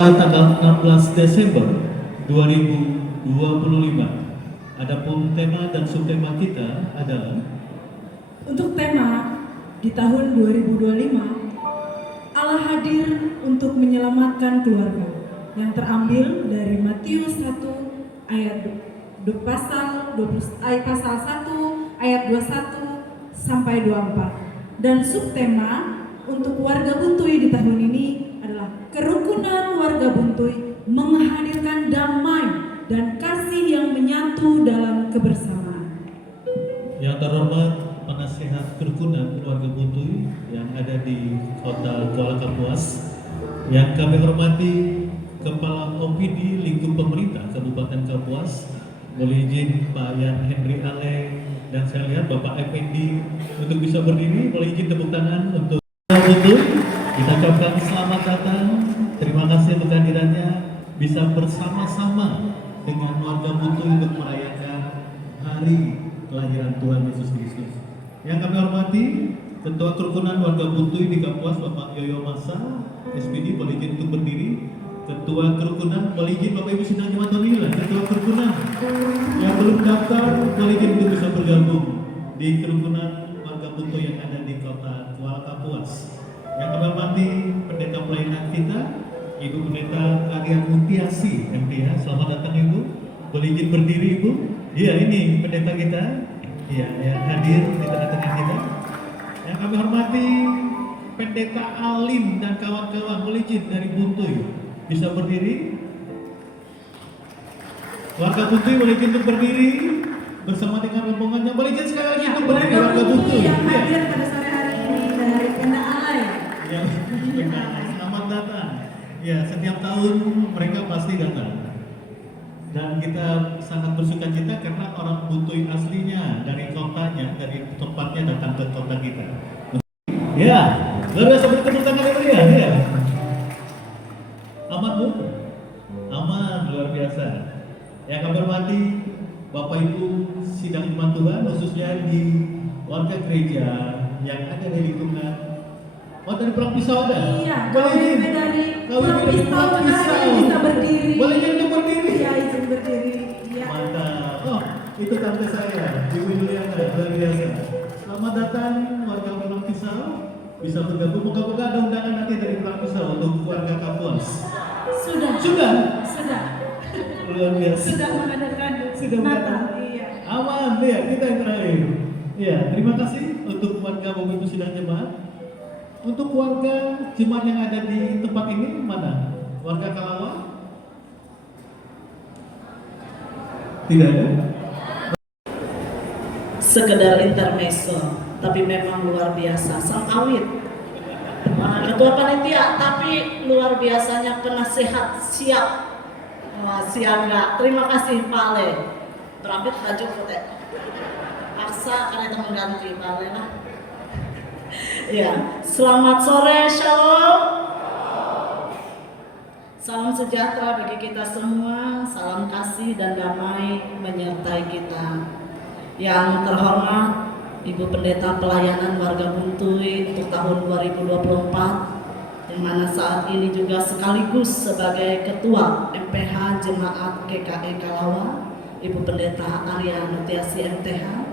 Tanggal 16 Desember 2025. Adapun tema dan subtema kita adalah untuk tema di tahun 2025, Allah hadir untuk menyelamatkan keluarga, yang terambil dari Matius 1 ayat pasal 1 ayat 21 sampai 24. Dan subtema untuk warga Buntuy di tahun ini adalah kerukunan warga Buntuy menghadirkan damai dan kasih yang menyatu dalam kebersamaan. Yang terhormat penasihat kerukunan keluarga Buntuy yang ada di Kota Kuala Kapuas, yang kami hormati Kepala OPD Lingkup Pemerintah Kabupaten Kapuas, boleh izin Pak Yan Henry Ale, dan saya lihat Bapak Effendi untuk bisa berdiri, boleh izin tepuk tangan untuk Buntuy. Kita ucapkan selamat datang, terima kasih untuk kehadirannya, bisa bersama-sama dengan warga Buntuy untuk merayakan hari kelahiran Tuhan Yesus Kristus. Yang kami hormati Ketua Kerukunan Warga Buntuy di Kapuas, Bapak Yoyo Masa, SPD, boleh izin untuk berdiri. Ketua Kerukunan, boleh izin Bapak Ibu Sidang Jemaat Tonila, Ketua Kerukunan yang belum daftar, boleh izin untuk bisa bergabung di Kerukunan Warga Buntuy yang ada di Kota Kuala Kapuas. Yang kami hormati Pendeta Pelayanan kita, Ibu Pendeta Arya Mutiasi, MPH. Selamat datang Ibu. Boleh izin berdiri Ibu. Iya, ini pendeta kita, iya, yang hadir di tengah-tengah kita. Yang kami hormati Pendeta Alim dan kawan-kawan, boleh izin dari Buntuy bisa berdiri. Warga Buntuy boleh izin untuk berdiri bersama dengan rombongannya. Boleh izin sekali lagi untuk berdiri warga Buntuy yang hadir pada sore hari ini dari Penda Alay. Ya, selamat datang. Ya, setiap tahun mereka pasti datang. Dan kita sangat bersuka cita karena orang Buntuy aslinya dari kotanya, dari tempatnya datang ke kota kita. Ya, luar biasa, beri tepuk tangan yang meriah. Ya. Aman Bu? Aman, luar biasa. Yang kami hormati Bapak Ibu Sidang Jemaat Tuhan, khususnya di warga gereja yang ada di lingkungan. Oh, dari Perang Pisau ada? Iya, boleh dari Perang Pisau bisa berdiri. Boleh izin untuk berdiri? Iya, izin berdiri. Ya. Mantap. Oh, itu tante saya, Ibu Juliana, luar biasa. Selamat datang warga Perang Pisau. Bisa bergabung, moga-moga ada undangan nanti dari Perang Pisau untuk warga Kapuas. Sudah. Luar biasa. Sudah mengadakan Natal. Iya. Aman, ya, kita yang terakhir. Iya, terima kasih untuk warga Bapak Ibu Sidang Jemaat. Untuk warga jemaat yang ada di tempat ini mana? Warga Kalawa? Tidak ada? Sekedar intermezzo, tapi memang luar biasa, sang awit. Ketua panitia, tapi luar biasanya penasehat siap. Wah, siaga. Terima kasih Pak Ale. Berambit baju putih. Aksa akan itu mengganti Pak Ale lah. Ya, selamat sore, shalom. Salam sejahtera bagi kita semua, salam kasih dan damai menyertai kita. Yang terhormat Ibu Pendeta Pelayanan Warga Buntuy untuk tahun 2024, di mana saat ini juga sekaligus sebagai Ketua MPH Jemaat GKI Kalawa, Ibu Pendeta Arya Mutiasi MTH.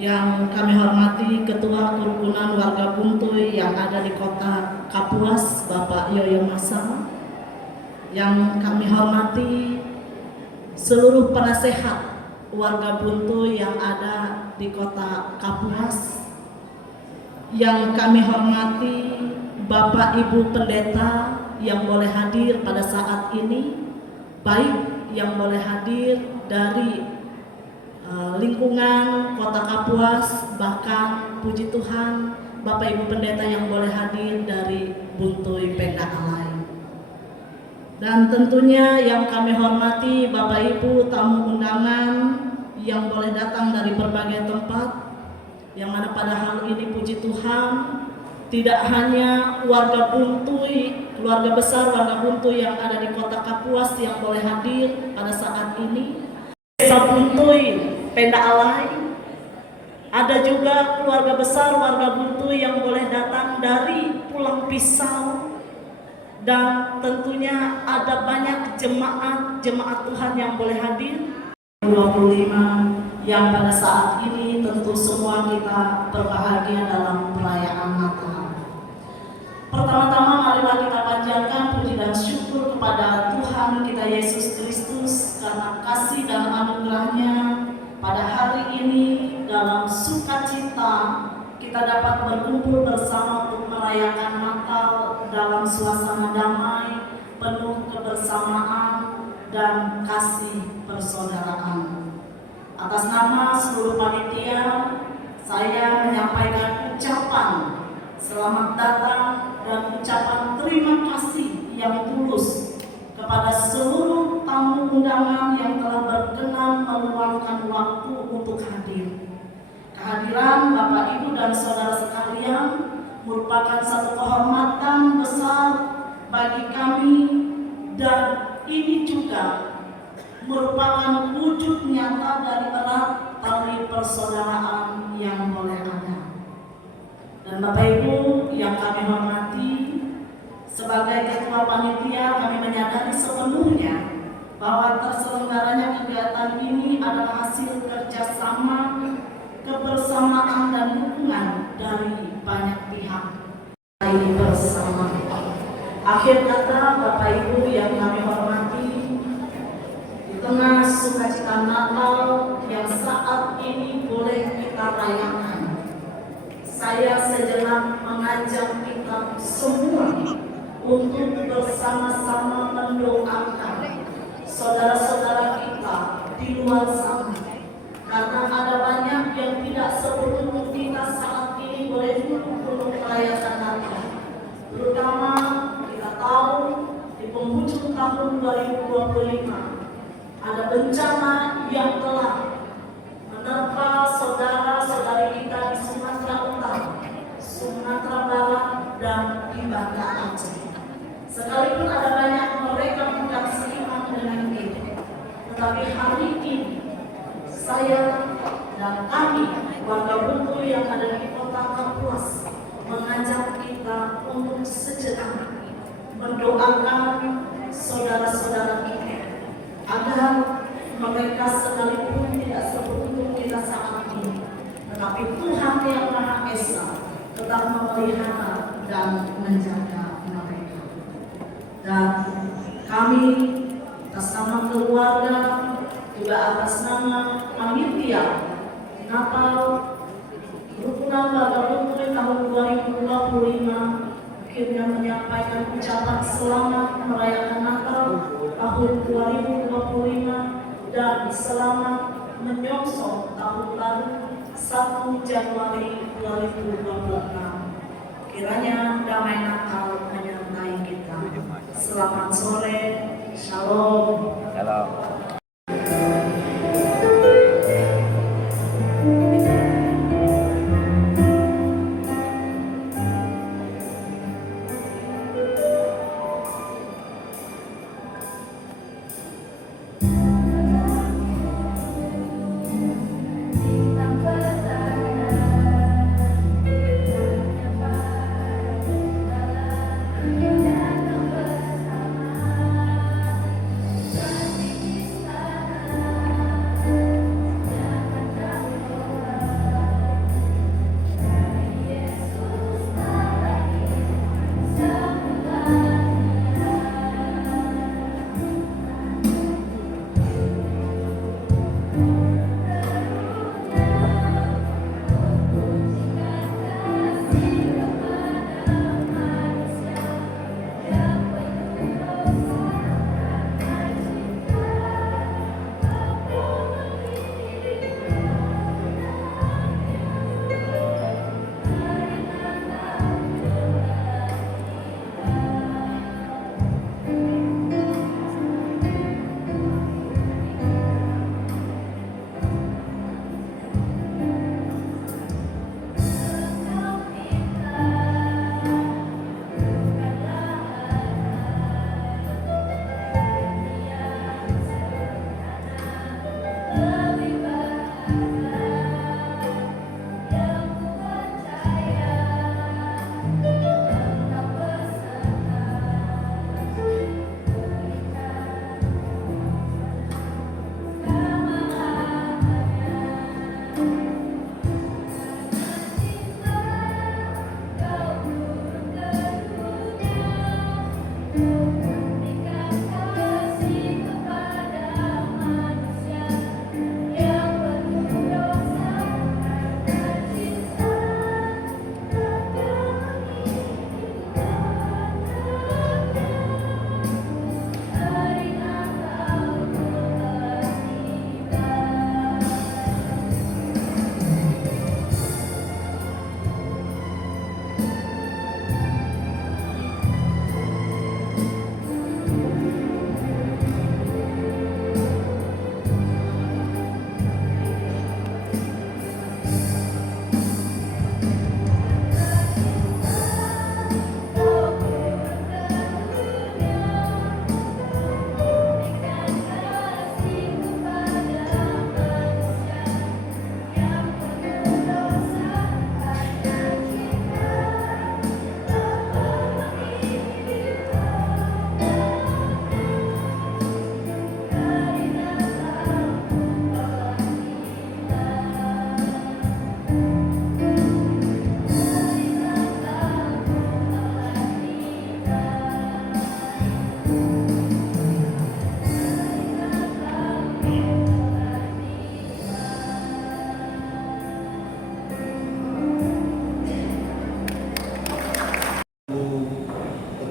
Yang kami hormati Ketua Kerukunan Warga Buntuy yang ada di Kota Kapuas, Bapak Yoyo Masa. Yang kami hormati seluruh penasehat warga Buntuy yang ada di Kota Kapuas. Yang kami hormati Bapak Ibu Pendeta yang boleh hadir pada saat ini, baik yang boleh hadir dari lingkungan Kota Kapuas, bahkan puji Tuhan Bapak Ibu Pendeta yang boleh hadir dari Buntuy Penda Alay. Dan tentunya yang kami hormati Bapak Ibu tamu undangan yang boleh datang dari berbagai tempat, yang mana pada hal ini puji Tuhan tidak hanya warga Buntui, keluarga besar warga Buntui yang ada di Kota Kapuas yang boleh hadir pada saat ini. Desa Buntui, Penda Alai, ada juga keluarga besar warga Buntui yang boleh datang dari Pulang Pisau, dan tentunya ada banyak jemaat Tuhan yang boleh hadir. 25 yang pada saat ini tentu semua kita berbahagia dalam perayaan Natal. Pertama-tama marilah kita panjatkan puji dan syukur kepada Tuhan kita Yesus Kristus karena kasih dan anugerahnya pada hari ini dalam sukacita kita dapat berkumpul bersama untuk merayakan Natal dalam suasana damai, penuh kebersamaan dan kasih persaudaraan. Atas nama seluruh panitia, saya menyampaikan ucapan selamat datang dan ucapan terima kasih yang tulus kepada seluruh tamu undangan yang telah berkenan meluangkan waktu untuk hadir. Kehadiran Bapak, Ibu, dan saudara sekalian merupakan satu kehormatan besar bagi kami, dan ini juga merupakan wujud nyata dari erat tali persaudaraan yang boleh ada. Dan Bapak Ibu yang kami hormati, sebagai ketua panitia kami menyadari sepenuhnya bahwa terselenggaranya kegiatan ini adalah hasil kerjasama, kebersamaan dan dukungan dari banyak pihak. Bersama. Akhir kata Bapak Ibu yang kami hormati, di tengah sukacita Natal yang saat ini boleh kita rayakan, saya sejenak mengajak kita semua untuk bersama-sama mendoakan saudara-saudara kita di luar sana, karena ada banyak yang tidak seberuntung kita saat ini boleh duduk untuk merayakan Natal. Terutama kita tahu di penghujung tahun 2025 ada bencana yang telah menerpa saudara-saudari kita di Sumatera Utara, Sumatera Barat, dan di Banda Aceh. Sekalipun ada banyak mereka bukan seiman dengan kita, tetapi hari ini saya dan kami warga Buntui yang ada di Kota Kapuas mengajak kita untuk sejenak mendoakan saudara-saudara kita agar mereka sekalipun tidak seberuntung kita saat ini, tetapi Tuhan yang Maha Esa tetap memelihara dan menjaga mereka. Dan kami atas nama keluarga, juga atas nama panitia Natal Rukunan Warga Buntui tahun 2025 akhirnya menyampaikan ucapan selamat merayakan Natal tahun 2025 dan selamat menyongsong tahun baru 1 Januari 2026. Kiranya damai Natal menyertai kita. Selamat sore, Shalom. Shalom. Bersama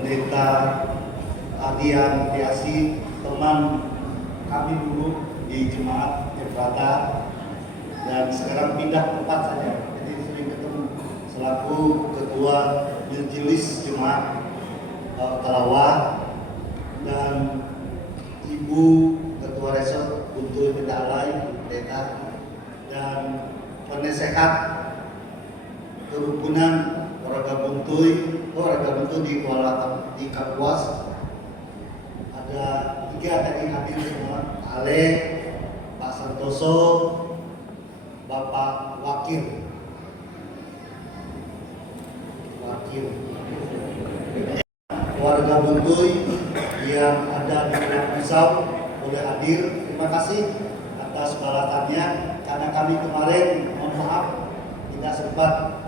Pendeta Adian Tiasi, teman kami dulu di Jemaat Efrata dan sekarang pindah tempat saja, jadi sering ketemu selaku Ketua Majelis Jemaat Talawa dan Ibu Ketua Resort Buntuy Pendalai Pendeta dan penasehat kerukunan warga Buntuy di Kapuas. Ada 3 tadi hadir semua, Pak Ale, Pak Santoso, Bapak Wakil. Warga Buntuy yang ada di Pulau Pisau boleh hadir. Terima kasih atas balatannya karena kami kemarin mohon maaf tidak sempat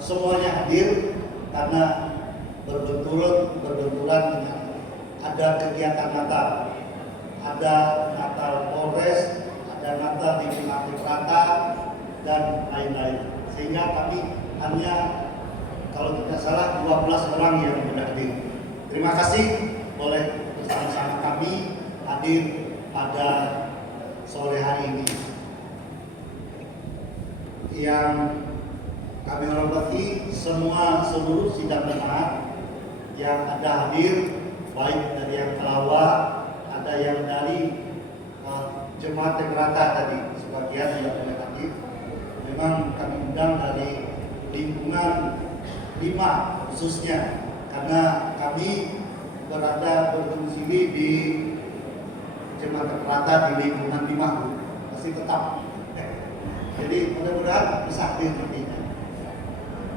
semuanya hadir karena berbenturan dengan ada kegiatan Natal, ada Natal Polres, ada Natal di Jemaat Efrata dan lain-lain, sehingga kami hanya kalau tidak salah 12 orang yang hadir. Terima kasih boleh bersama-sama kami hadir pada sore hari ini. Yang kami hormati seluruh sidang jemaat yang ada hadir, baik dari yang Talawa, ada yang dari Jemaat Efrata tadi, sebagian yang boleh hadir. Memang kami undang dari lingkungan 5 khususnya, karena kami berdomisili di Jemaat Efrata di lingkungan 5 masih tetap. Jadi mudah-mudahan bisa hadir nantinya.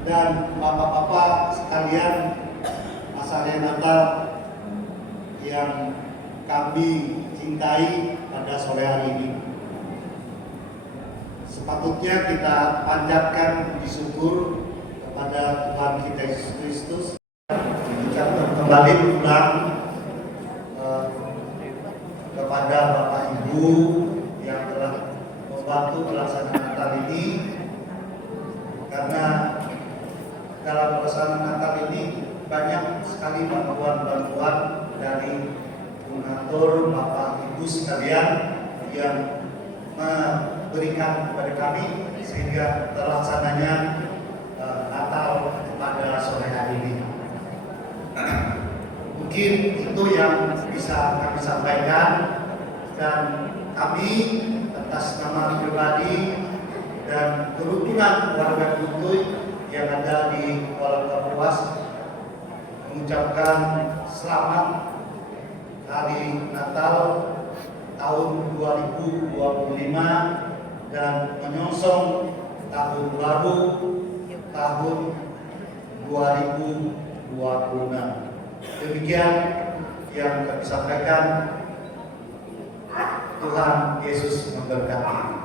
Dan bapak-bapak sekalian, masyarakat Natal yang kami cintai pada sore hari ini, sepatutnya kita panjatkan puji syukur kepada Tuhan kita Yesus Kristus. Kembali ulang kepada Bapak Ibu yang telah membantu pelaksanaan Natal ini, karena dalam pelaksanaan Natal ini banyak sekali bantuan-bantuan dari donatur Bapak Ibu sekalian yang memberikan kepada kami sehingga terlaksananya Natal pada sore hari ini. Mungkin itu yang bisa kami sampaikan, dan kami atas nama pribadi dan kerukunan warga Buntuy yang ada di Kuala Kapuas mengucapkan selamat hari Natal tahun 2025 dan menyongsong tahun baru tahun 2026. Demikian yang kami sampaikan. Tuhan Yesus memberkati.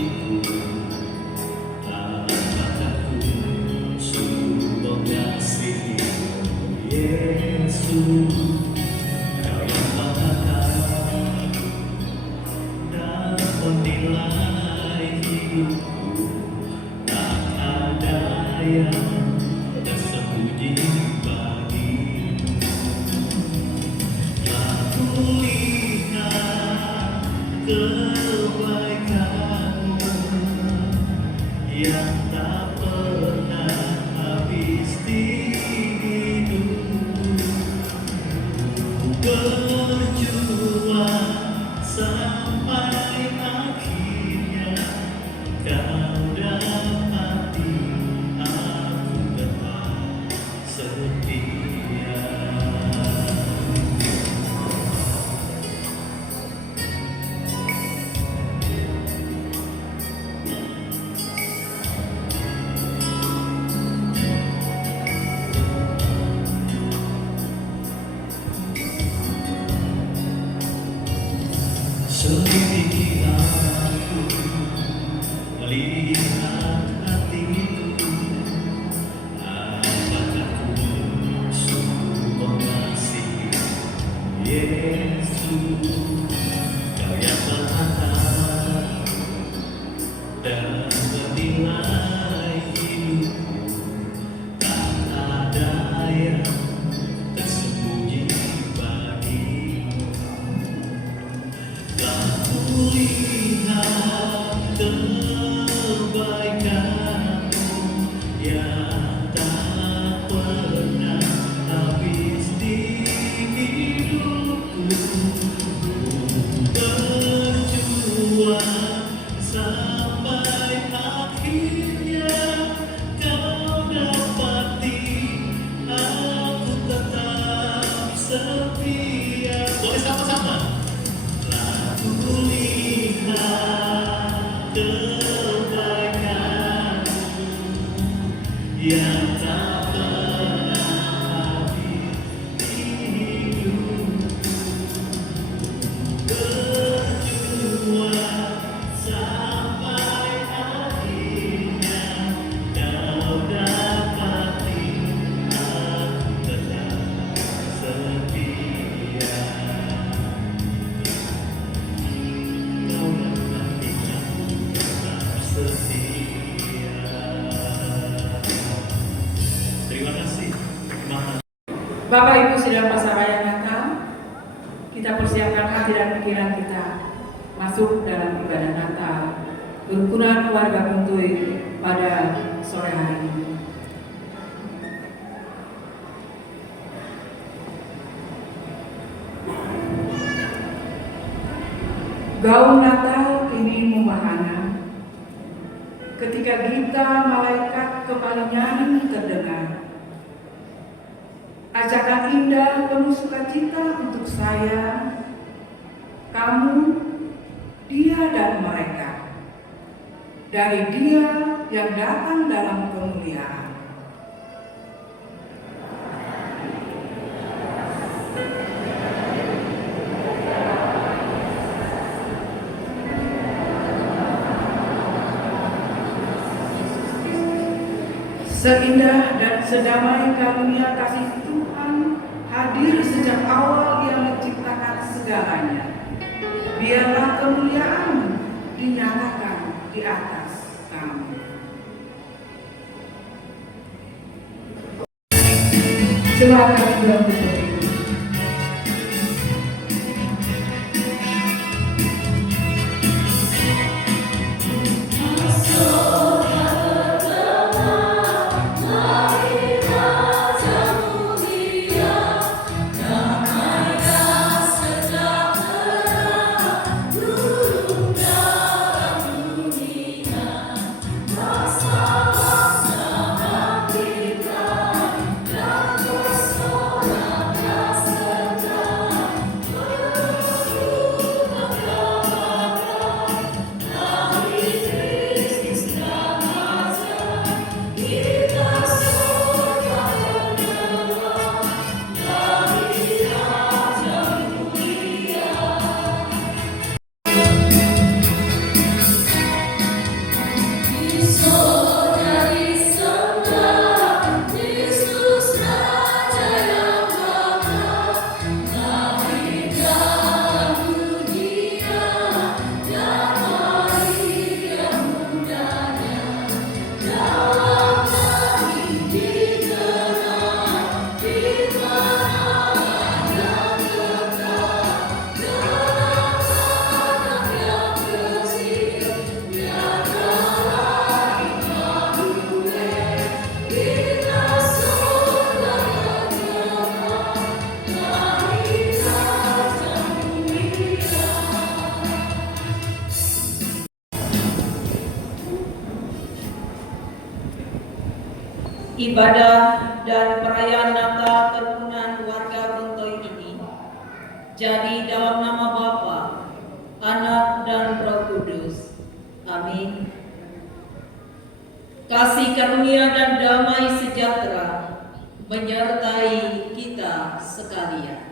hatiku, apakah ku sungguh mengasihi Yesus? Kau yang Maha Tahu dan menilai hidupku, tak ada yang tersembunyi bagimu. Telah kulihat kebaikanmu yang tak pernah habis di hidupku. Berjuang sampai akhirnya kau dapati aku tetap setia. Selidiki aku, melihat hatiku, apakah ku sungguh mengasihi Yesus? Kau yang Maha Tahu dan menilai hidupku, tak ada yang tersembunyi bagimu. Telah kulihat kebaikanmu yang tak pernah habis di hidupku. Berjuang sampai akhirnya kau dapati aku tetap setia. Boleh sama-sama? Kulihat kebaikanmu yang tak pernah habis di hidupku. Berjuang sampai akhirnya kau dapati aku tetap setia. Terima kasih. Bapak Ibu sidang pasaraya Natal, kita persiapkan hati dan pikiran kita masuk dalam ibadah Natal kerukunan keluarga Buntuy pada sore hari ini. Gaung Natal ini membahana ketika gita malaikat kembali nyanyi terdengar. Ajakan indah penuh sukacita untuk saya, kamu, dia dan mereka. Dari dia yang datang dalam kemuliaan. Seindah dan sedamai karunia kasih Tuhan hadir sejak awal Ia menciptakan segalanya. Biarlah kemuliaan dinyatakan di atas kami. Silakan berdiri. Kita Ibadah dan perayaan Natal kerukunan warga Buntoy ini jadi dalam nama Bapa, Anak dan Roh Kudus. Amin. Kasih karunia dan damai sejahtera menyertai kita sekalian.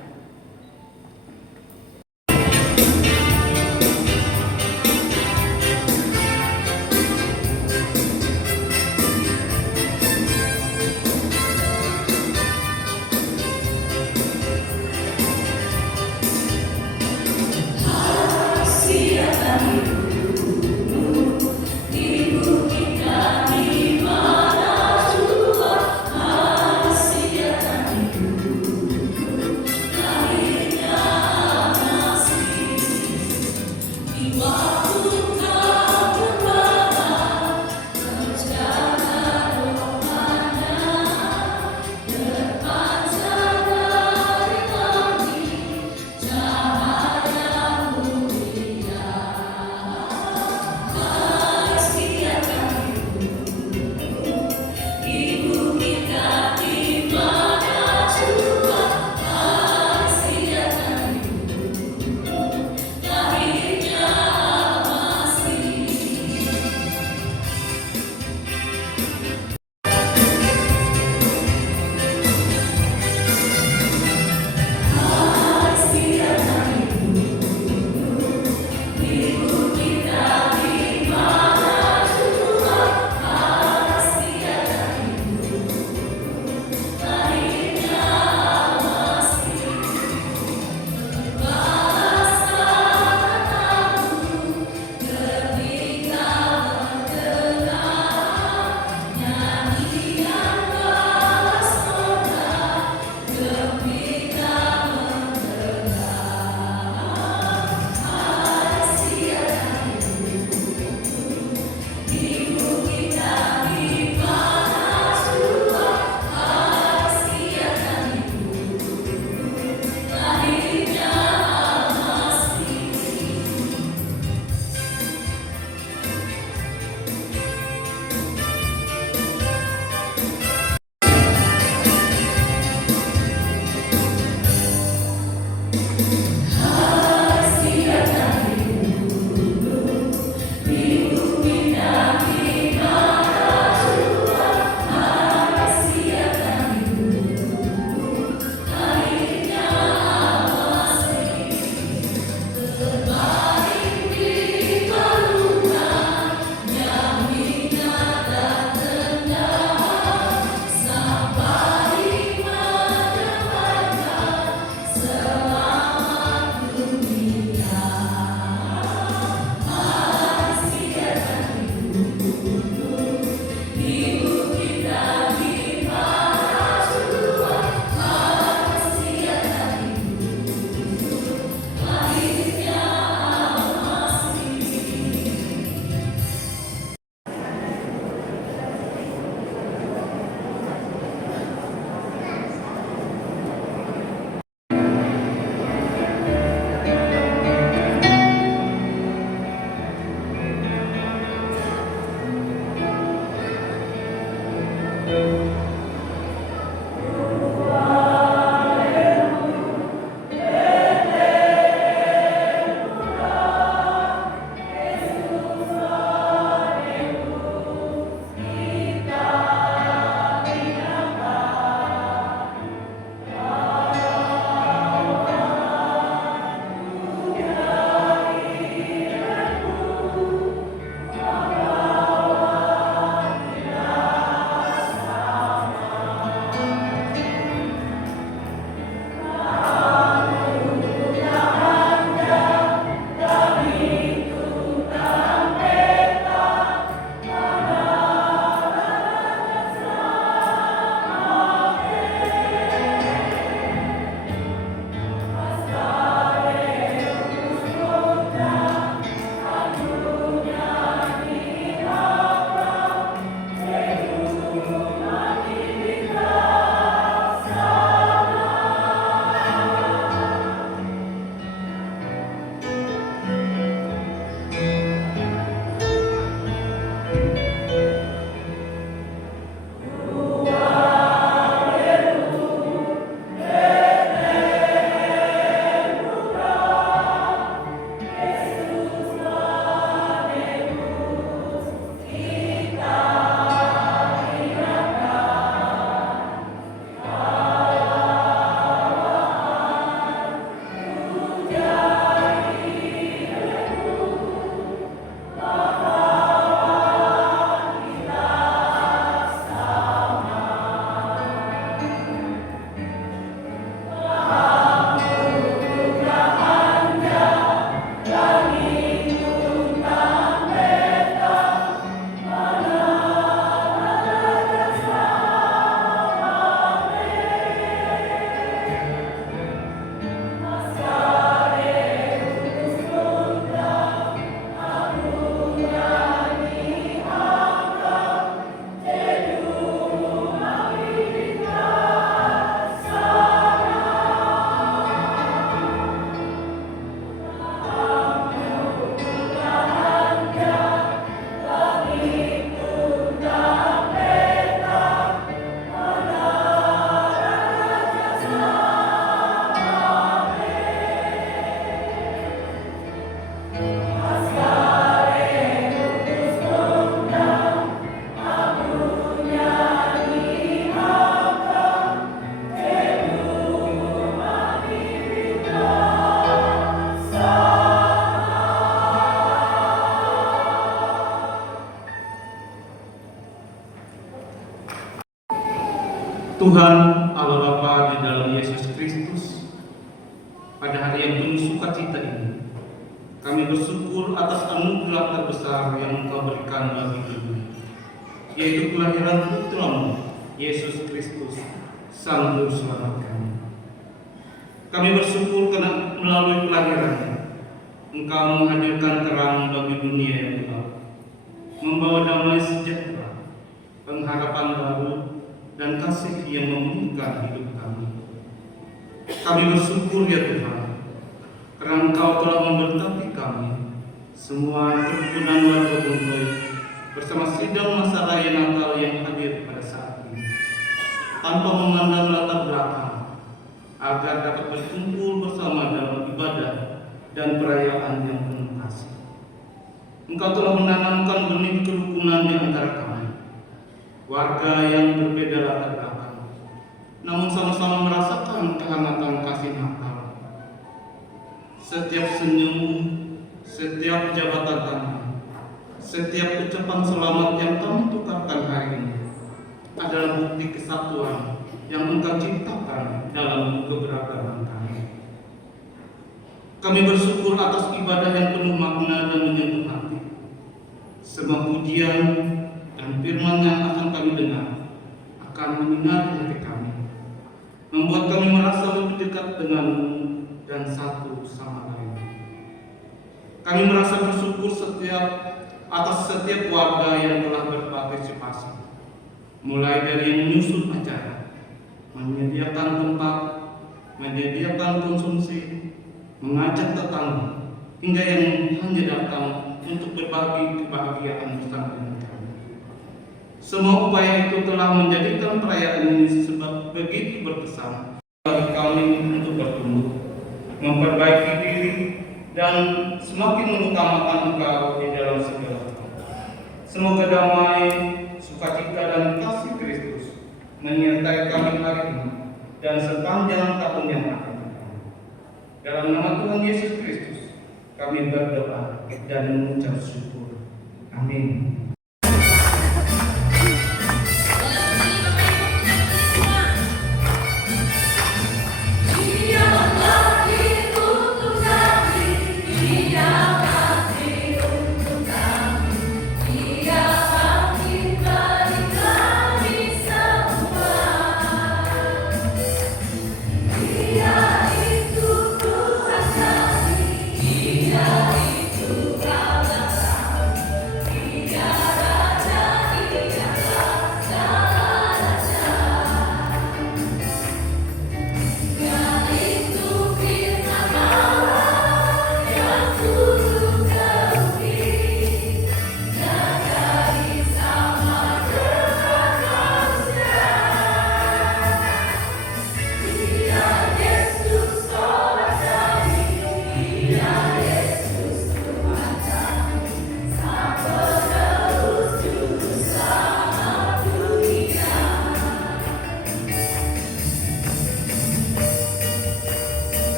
Tuhan Allah Bapa di dalam Yesus Kristus, pada hari yang penuh sukacita ini, kami bersyukur atas anugerah terbesar yang Engkau berikan bagi kami, yaitu kelahiran Putra-Mu, Yesus Kristus, Sang Juru Selamat kami. Kami bersyukur karena melalui kelahirannya, Engkau menghadirkan terang bagi dunia yang gelap, membawa damai sejahtera, pengharapan baru, dan kasih yang memulihkan hidup kami. Kami bersyukur ya Tuhan, karena Engkau telah memberkati kami, semua kerukunan warga Buntoy, bersama sidang masa raya Natal yang hadir pada saat ini, tanpa memandang latar belakang, agar dapat berkumpul bersama dalam ibadah dan perayaan yang penuh kasih. Engkau telah menanamkan benih kerukunan di antara kami, warga yang berbeda latar belakang, namun sama-sama merasakan kehangatan kasih Natal. Setiap senyum, setiap jabatan tangan, setiap ucapan selamat yang kami tukarkan hari ini adalah bukti kesatuan yang Engkau ciptakan dalam keberagaman kami. Kami bersyukur atas ibadah yang penuh makna dan menyentuh hati. Semua pujian dan firman yang akan kami dengar akan menyinari hati kami, membuat kami merasa lebih dekat denganmu dan satu sama lain. Kami merasa bersyukur atas setiap warga yang telah berpartisipasi, mulai dari yang menyusun acara, menyediakan tempat, menyediakan konsumsi, mengajak tetangga, hingga yang hanya datang untuk berbagi kebahagiaan bersama dengan kami. Semua upaya itu telah menjadikan perayaan ini begitu berkesan bagi kami untuk bertumbuh, memperbaiki diri, dan semakin mengutamakan Engkau di dalam segala hal. Semoga damai, sukacita, dan kasih Kristus menyertai kami hari ini dan sepanjang tahun yang akan datang. Dalam nama Tuhan Yesus Kristus, kami berdoa dan mengucap syukur. Amin.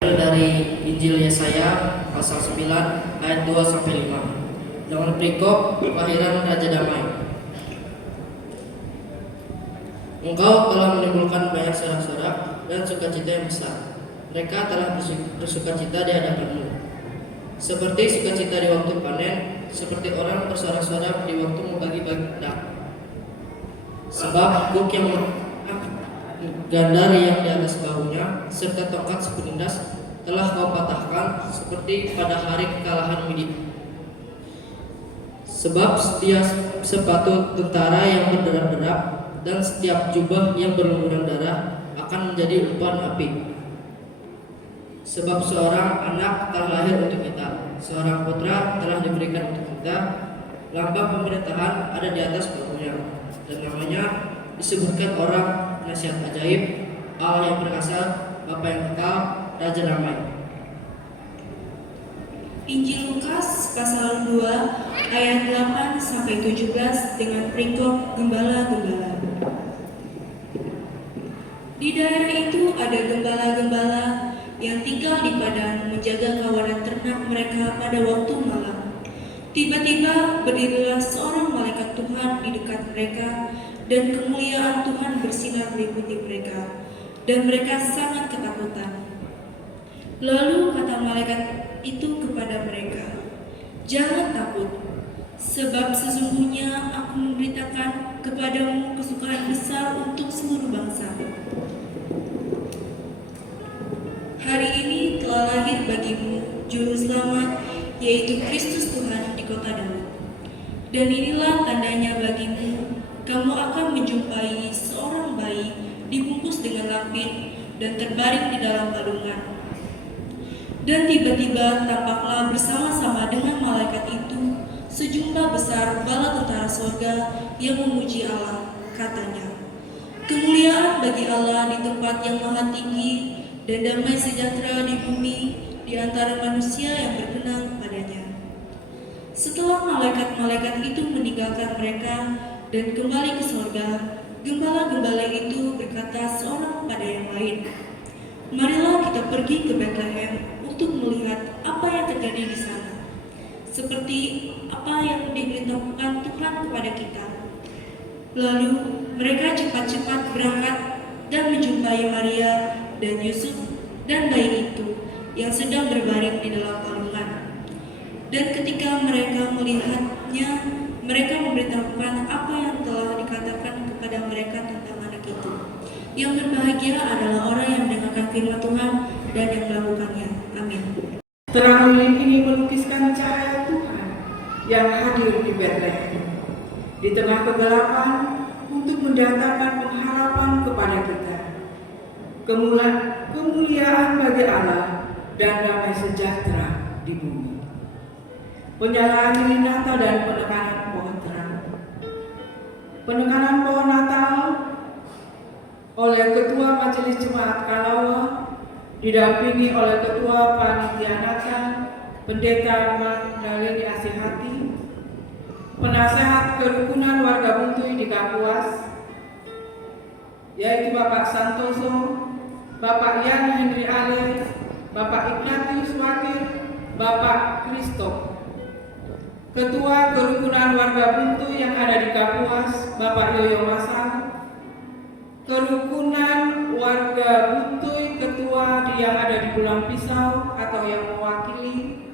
Dari Injil Yesaya pasal 9 ayat 2 sampai 5. dengan perikop kelahiran Raja Damai. Engkau telah menimbulkan banyak sorak-sorak dan sukacita yang besar. Mereka telah bersukacita di hadapanmu, seperti sukacita di waktu panen, seperti orang bersorak-sorak di waktu membagi-bagi pedak. Sebab buk yang gandari yang di atas bahunya serta tongkat sepenindas telah kau patahkan seperti pada hari kekalahan Midian. Sebab setiap sepatu tentara yang berderap-derap dan setiap jubah yang berlumuran darah akan menjadi umpan api. Sebab seorang anak telah lahir untuk kita, seorang putra telah diberikan untuk kita, lambang pemerintahan ada di atas bahunya, dan namanya disebutkan orang penasihat ajaib, Allah yang perkasa, Bapa yang kekal, Raja Damai. Injil Lukas pasal 2 ayat 8 sampai 17 dengan perikop gembala-gembala. Di daerah itu ada gembala-gembala yang tinggal di padang menjaga kawanan ternak mereka pada waktu malam. Tiba-tiba berdirilah seorang malaikat Tuhan di dekat mereka, dan kemuliaan Tuhan bersinar meliputi mereka, dan mereka sangat ketakutan. Lalu kata malaikat itu kepada mereka, "Jangan takut, sebab sesungguhnya aku memberitakan kepadamu kesukaan besar untuk seluruh bangsa. Hari ini telah lahir bagimu Juru Selamat, yaitu Kristus Tuhan di kota Daud. Dan inilah tandanya bagimu, kamu akan menjumpai seorang bayi dibungkus dengan lapin dan terbaring di dalam palungan." Dan tiba-tiba tampaklah bersama-sama dengan malaikat itu sejumlah besar bala tentara sorga yang memuji Allah, katanya, "Kemuliaan bagi Allah di tempat yang maha tinggi, dan damai sejahtera di bumi di antara manusia yang berkenan padanya." Setelah malaikat-malaikat itu meninggalkan mereka dan kembali ke sorga, gembala-gembala itu berkata seorang pada yang lain, "Marilah kita pergi ke Betlehem untuk melihat apa yang terjadi di sana, seperti apa yang diberitahukan Tuhan kepada kita." Lalu mereka cepat-cepat berangkat dan menjumpai Maria dan Yusuf dan bayi itu yang sedang berbaring di dalam palungan. Dan ketika mereka melihatnya, mereka memberitahukan apa yang telah dikatakan kepada mereka tentang anak itu. Yang berbahagia adalah orang yang mendengarkan firman Tuhan dan yang melakukannya. Amin. Terang lilin ini melukiskan cahaya Tuhan yang hadir di Betlehem, di tengah kegelapan untuk mendatangkan pengharapan kepada kita. Kemuliaan bagi Allah dan damai sejahtera di bumi. Penyalaan lilin Natal dan penekanan pohon terang. Penekanan pohon Natal oleh Ketua Majelis Jemaat Kalawa, didampingi oleh Ketua Panitia Natal, Pendeta Magdaleni Asihati, Penasehat Kerukunan Warga Buntuy di Kapuas, yaitu Bapak Santoso, Bapak Yan Henry Ale, Bapak Ignatius Wakil, Bapak Kristof. Ketua Kerukunan Warga Buntuy yang ada di Kapuas, Bapak Yoyo Masal. Kerukunan Warga Buntuy Ketua yang ada di Pulang Pisau atau yang mewakili,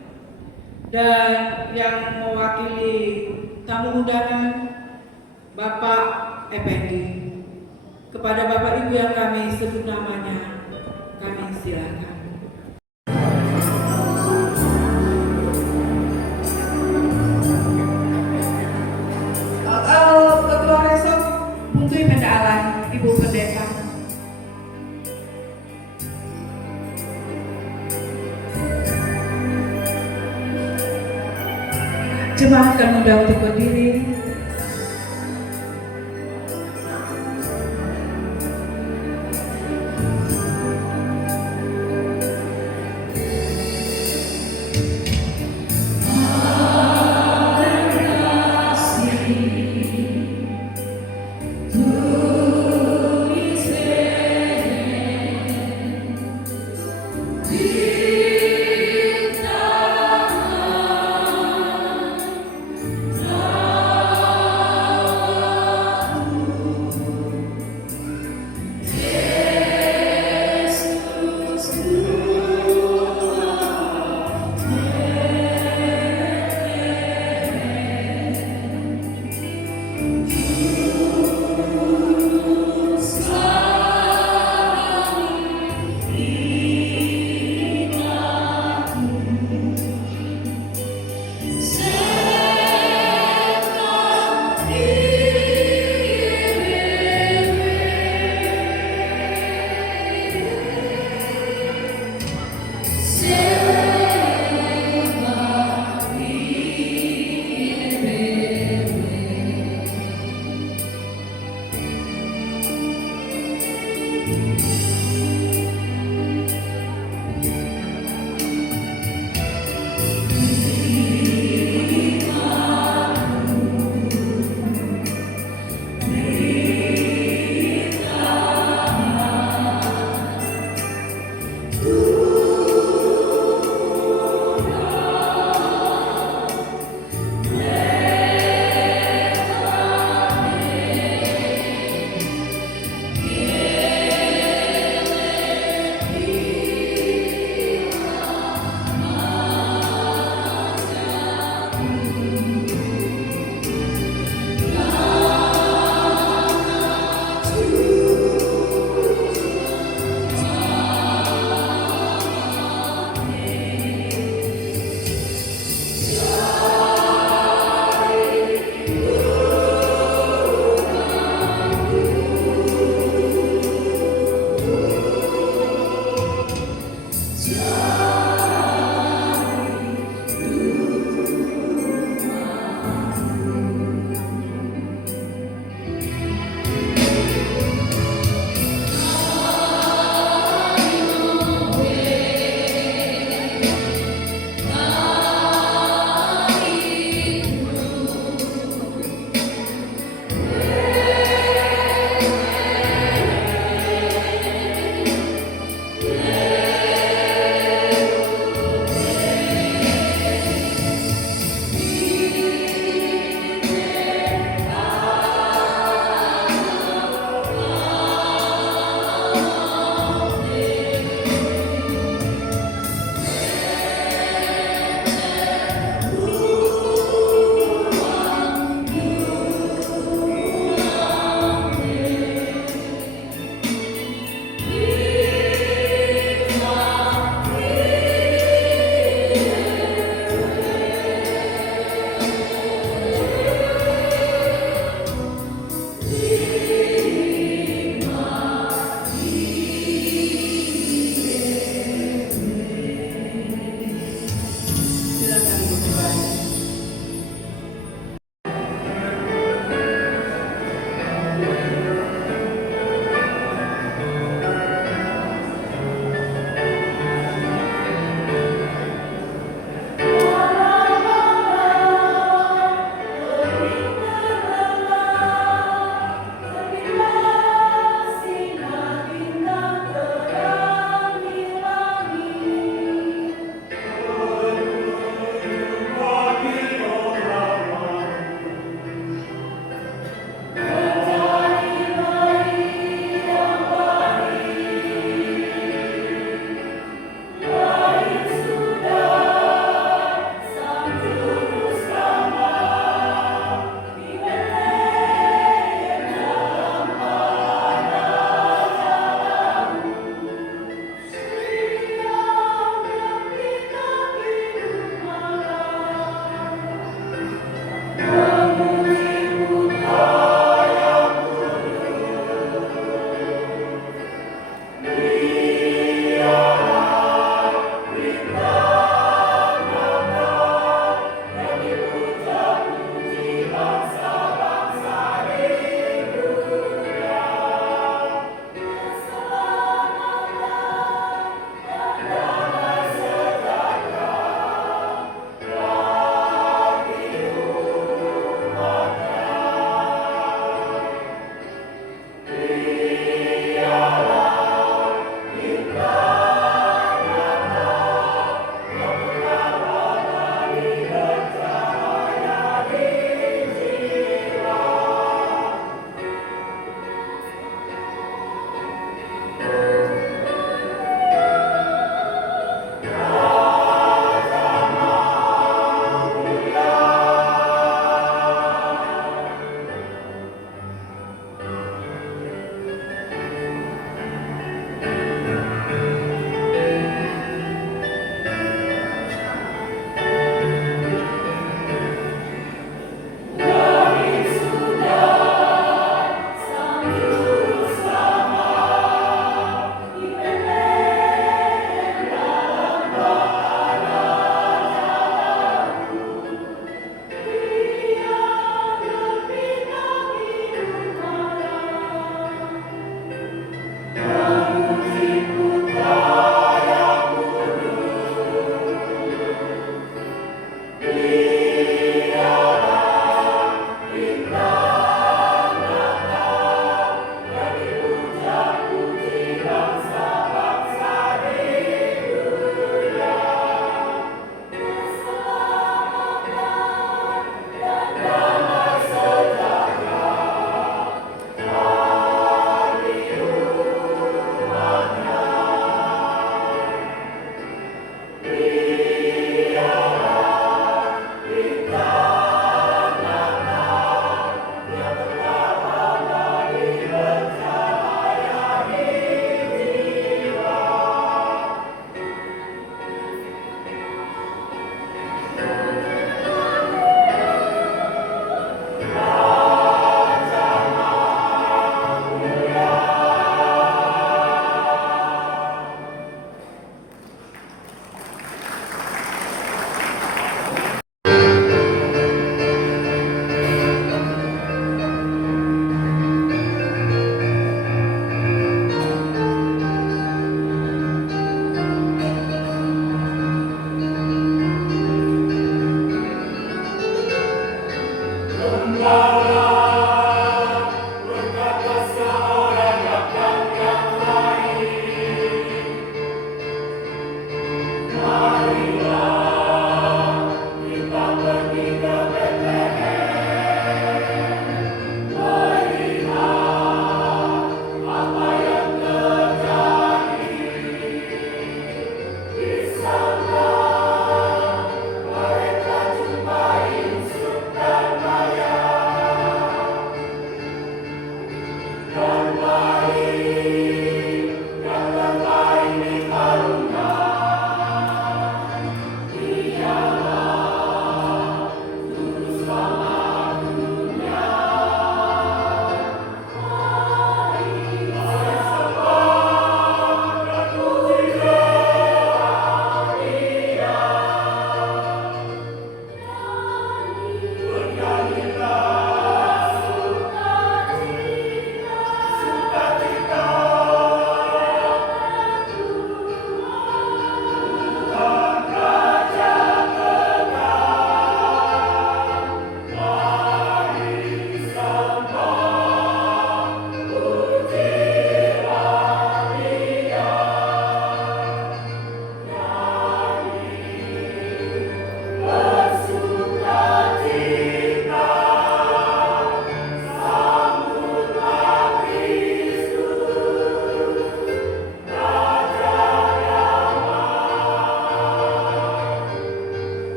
dan yang mewakili tamu undangan Bapak Effendi. Kepada Bapak Ibu yang kami sebut namanya, kami silakan. Ketua Resort Buntuy Pendaalan, Ibu Pendeta. Jemaat kami undang untuk berdiri.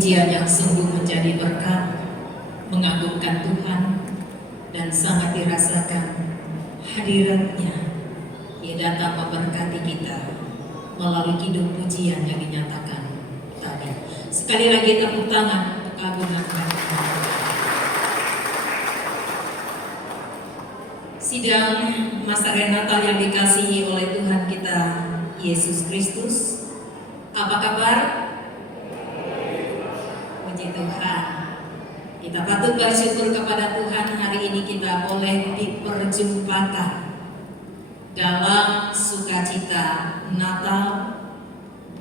pujian yang sungguh menjadi berkat, mengagungkan Tuhan, dan sangat dirasakan hadiratnya. Ia datang memberkati kita melalui kidung pujian yang dinyatakan tadi. Sekali lagi tepuk tangan untuk keagungan Tuhan. Sidang masa Natal yang dikasihi oleh Tuhan kita Yesus Kristus. Apa kabar? Puji Tuhan. Kita patut bersyukur kepada Tuhan, hari ini kita boleh diperjumpakan dalam sukacita Natal,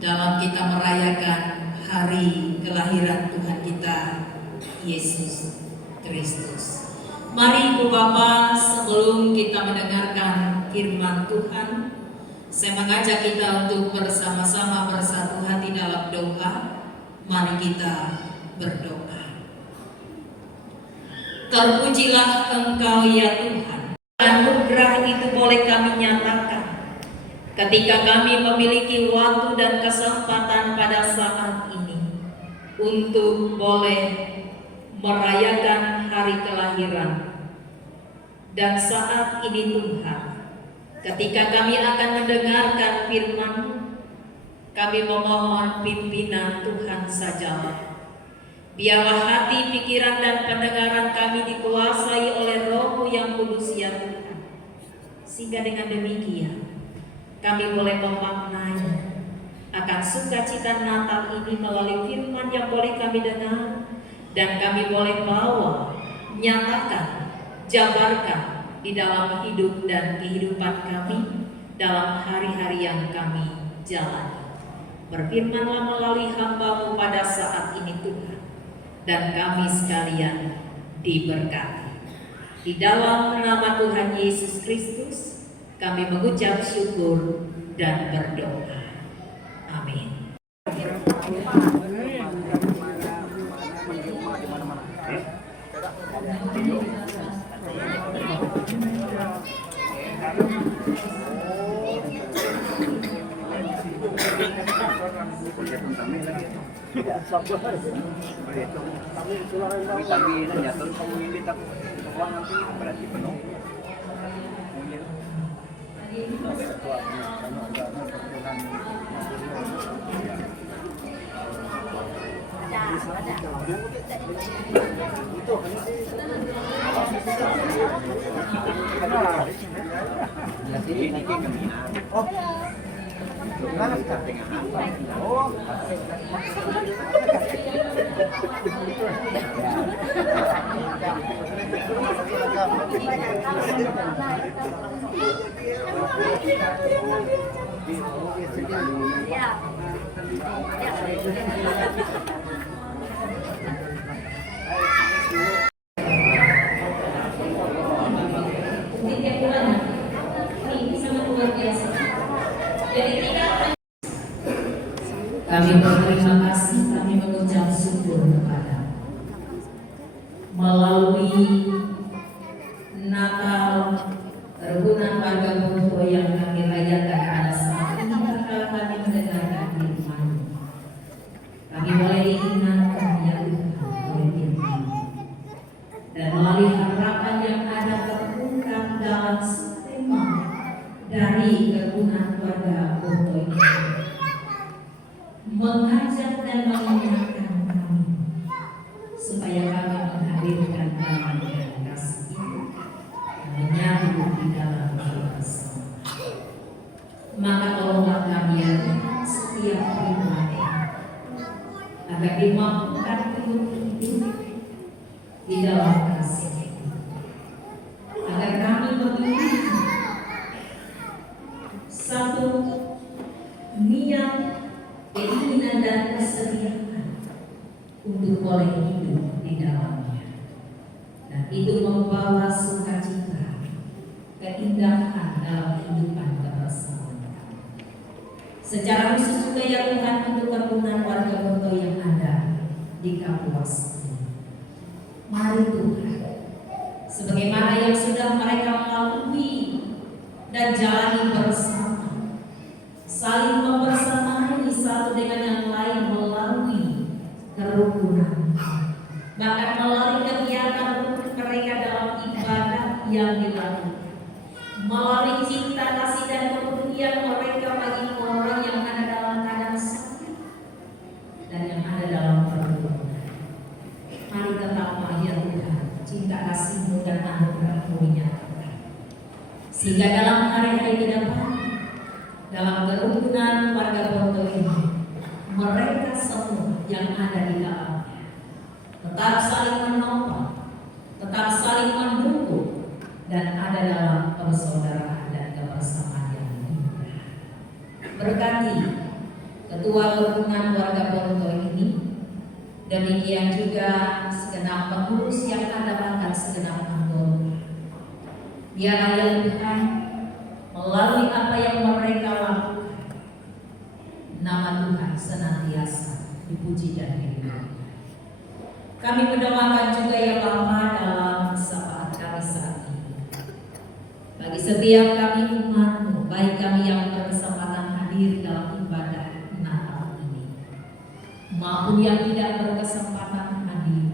dalam kita merayakan hari kelahiran Tuhan kita Yesus Kristus. Mari Ibu Bapak, sebelum kita mendengarkan firman Tuhan, saya mengajak kita untuk bersama-sama bersatu hati dalam doa. Mari kita berdoa. Terpujilah Engkau ya Tuhan. Anugerah itu boleh kami nyatakan ketika kami memiliki waktu dan kesempatan pada saat ini untuk boleh merayakan hari kelahiran. Dan saat ini Tuhan, ketika kami akan mendengarkan firman-Mu, kami memohon pimpinan Tuhan sajalah. Biarlah hati, pikiran, dan pendengaran kami dikuasai oleh Roh-Mu yang kudus ya Tuhan. Sehingga dengan demikian, kami boleh memaknai akan sukacita Natal ini melalui firman yang boleh kami dengar, dan kami boleh bawa, nyatakan, jabarkan di dalam hidup dan kehidupan kami dalam hari-hari yang kami jalani. Berfirmanlah melalui hamba-Mu pada saat ini Tuhan, dan kami sekalian diberkati. Di dalam nama Tuhan Yesus Kristus, kami mengucap syukur dan berdoa. Amin. Kami berterima kasih, kami mengucap syukur kepada melalui Natal kerukunan warga Buntu yang kami rayakan pada saat ini, tatkala kami mendengarkan firman. Kami boleh diingatkan ya Tuhan oleh firman, dan melalui harapan yang ada terungkap dalam tema dari kerukunan warga Buntu ini, mengajak dan mengingatkan kami supaya kami menghadirkan damai dan kasih yang menyatu di dalam kita bersama. Maka tolonglah kami ya Tuhan setiap pribadi agar dimampukan untuk hidup di dalam kasih, agar kami memiliki satu niat, keinginan dan kesediaan untuk boleh hidup di dalamnya, dan itu membawa sukacita, keindahan dalam kehidupan kebersamaan kami. Secara khusus juga ya Tuhan untuk kerukunan warga Buntu yang ada di Kapuas ini. Mari Tuhan, sebagaimana yang sudah mereka lalui dan jalani bersama, saling membersamai satu dengan yang lain melalui kerukunan kerukunan, bahkan melalui kegiatan mereka dalam ibadah yang dilakukan, melalui cinta kasih dan kepedulian mereka bagi orang yang ada dalam keadaan sakit dan yang ada dalam pergumulan. Mari tetaplah ya Tuhan, cinta kasih-Mu dan anugerah-Mu dinyatakan, sehingga dalam hari-hari ke depan, dalam kerukunan warga Ponto ini, mereka semua yang ada di dalamnya tetap saling menopang, tetap saling mendukung, dan ada dalam persaudaraan dan kebersamaan yang indah. Berkati Ketua Kerukunan Warga Ponto ini, demikian juga segenap pengurus yang ada, bahkan segenap anggota. Biarlah ya Tuhan, melalui apa yang mereka lakukan, nama Tuhan senantiasa dipuji dan dimuliakan. Kami mendoakan juga ya Bapa dalam saat kami saat ini, bagi setiap kami umat-Mu, baik kami yang berkesempatan hadir dalam ibadah Natal ini, maupun yang tidak berkesempatan hadir,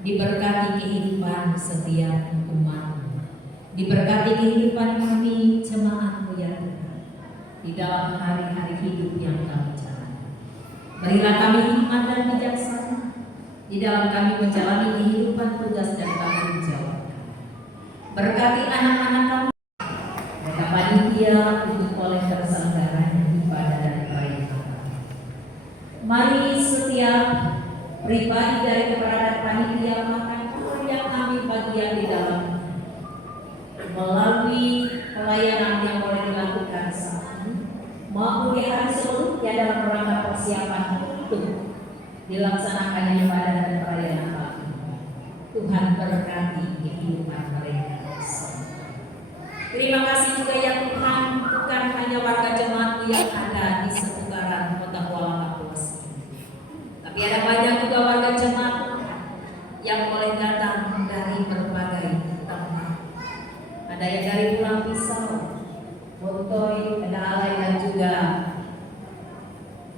diberkati kehidupan setiap umat-Mu, diberkati kehidupan kami jemaat-Mu ya Tuhan, di dalam hari-hari hidup yang kami jalani. Berilah kami hikmat dan bijaksana di dalam kami menjalani kehidupan tugas dan tanggung jawab. Berkati anak-anak kami, mereka panitia untuk oleh terselenggaranya ibadah dan perayaan. Mari setiap pribadi dari keberadaan panitia makan yang kami bagian di dalam, melalui pelayanan yang boleh dilakukan saat ini, maupun di hari sebelumnya dalam rangka persiapan untuk dilaksanakannya ibadah dan perayaan kami. Tuhan berkati kehidupan mereka. Terima kasih juga ya Tuhan, bukan hanya warga jemaat yang ada di seputaran Kota Kuala Kapuas, tapi ada banyak juga warga jemaat yang boleh datang dari berbagai tempat. Ada yang dari Pulang Pisau, Bontoy, Kedalai, dan juga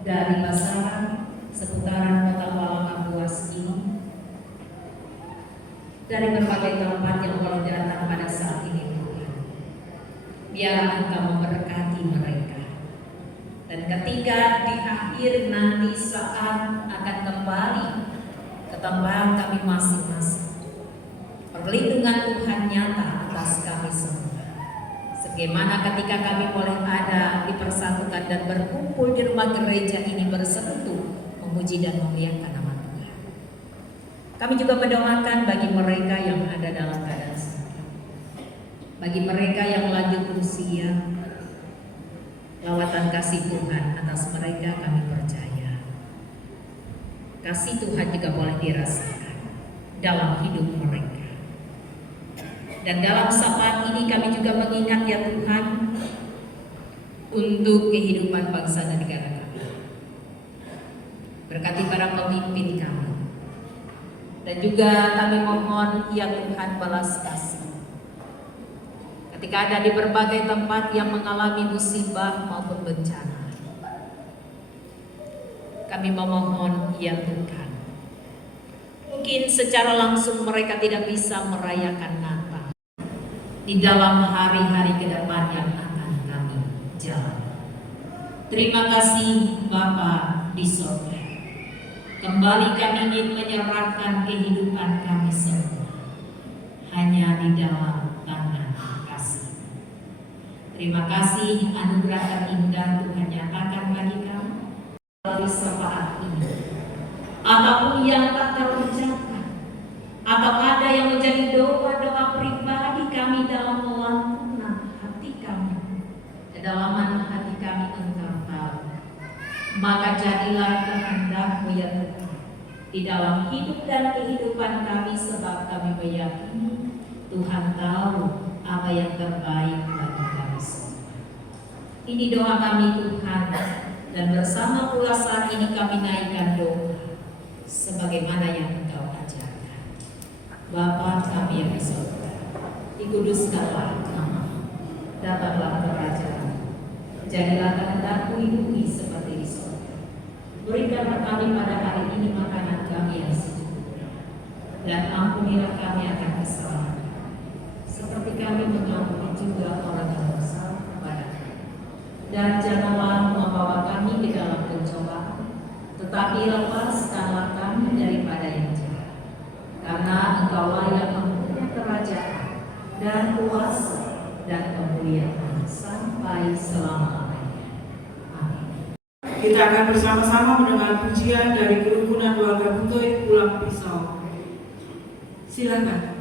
dari Pasaran, seputaran Kota Kuala Kapuas ini, dari berbagai tempat yang boleh datang pada saat ini. Tuhan, biarlah Engkau memberkati mereka, dan ketika di akhir nanti saat akan kembali ke tempat kami masing-masing, perlindungan Tuhan nyata atas kami semua, sebagaimana ketika kami boleh ada dipersatukan dan berkumpul di rumah gereja ini bersentuh memuji dan memuliakan nama Tuhan. Kami juga mendoakan bagi mereka yang ada dalam keadaan sakit, bagi mereka yang lanjut usia, lawatan kasih Tuhan atas mereka kami percaya. Kasih Tuhan juga boleh dirasakan dalam hidup mereka. Dan dalam saat ini kami juga mengingat ya Tuhan, untuk kehidupan bangsa dan negara kami. Berkati para pemimpin kami, dan juga kami mohon ya Tuhan balas kasih ketika ada di berbagai tempat yang mengalami musibah maupun bencana. Kami memohon ya Tuhan, mungkin secara langsung mereka tidak bisa merayakan Natal di dalam hari-hari ke depan yang akan kami jalani. Terima kasih Bapa di sorga. Kembali kami ingin menyerahkan kehidupan kami semua hanya di dalam tangan kasih. Terima kasih anugerah terindah Tuhan nyatakan bagi kami melalui saat ini. Apapun yang tak terucapkan, atau ada yang menjadi doa-doa pribadi kami dalam melantunkan hati kami, kedalaman hati kami Engkau tahu. Maka jadilah kehendak-Mu ya Tuhan di dalam hidup dan kehidupan kami, sebab kami meyakini Tuhan tahu apa yang terbaik bagi kami semua. Ini doa kami Tuhan, dan bersama pula saat ini kami naikkan doa sebagaimana yang Engkau ajarkan. Bapa kami yang di surga, dikuduskanlah nama-Mu, datanglah kerajaan, jadilah kehendak-Mu di bumi seperti di surga. Berikanlah kami pada hari ini makanan kami yang secukupnya, dan ampunilah kami akan kesalahan, seperti kami mengampuni juga orang yang bersalah kepada kami. Dan janganlah membawa kami ke dalam pencobaan, tetapi lepaskanlah kami daripada yang jahat. Karena Engkaulah yang mempunyai kerajaan dan kuasa dan kemuliaan sampai selama-lamanya. Amin. Kita akan bersama-sama mendengar pujian dari kerukunan keluarga Buntui Pulang Pisau. Silakan.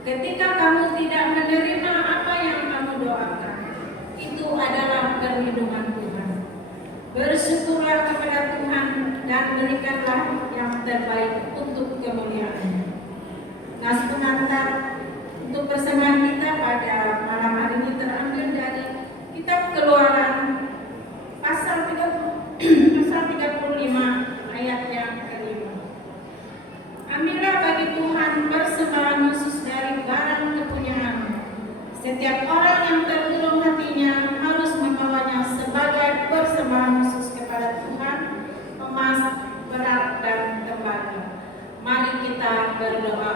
Ketika kamu tidak menerima apa yang kamu doakan, itu adalah perlindungan Tuhan. Bersyukurlah kepada Tuhan dan berikanlah yang terbaik untuk kemuliaan-Nya. Nas pengantar untuk persembahan kita pada malam hari ini terambil dari Kitab Keluaran pasal 35 ayat yang kelima. Ambillah bagi Tuhan persembahan khusus dari barang kepunyaan. Setiap orang yang tergulung hatinya harus membawanya sebagai persembahan khusus kepada Tuhan emas, perak, dan tembaga. Mari kita berdoa.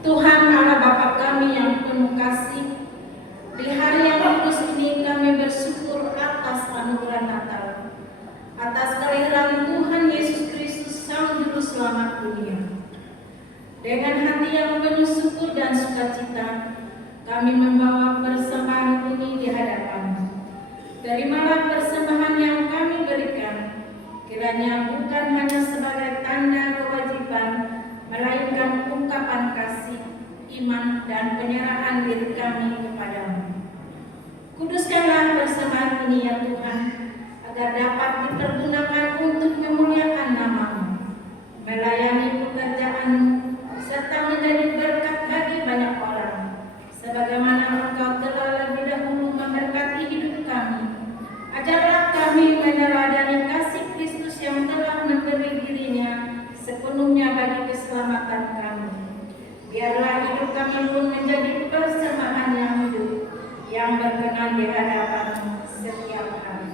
Tuhan Allah Bapa kami yang penuh kasih, di hari yang kudus ini kami bersyukur atas anugerah Natal, atas kelahiran Tuhan Yesus Kristus Sang Juru Selamat dunia. Dengan hati yang penuh syukur dan sukacita, kami membawa persembahan ini di hadapan-Mu. Terimalah persembahan yang kami berikan, kiranya bukan hanya sebagai tanda kewajiban, melainkan ungkapan kasih, iman, dan penyerahan diri kami kepadamu. Kuduskanlah persembahan ini ya Tuhan, agar dapat dipergunakan untuk memuliakan nama-Mu, melayani pekerjaan-Mu, serta menjadi berkat bagi banyak orang, sebagaimana Engkau telah lebih dahulu memberkati hidup kami. Ajarlah kami meneladani kasih Kristus yang telah memberi dirinya sepenuhnya bagi keselamatan kami. Biarlah hidup kami pun menjadi persembahan yang hidup, yang berkenan di hadapan-Mu setiap hari.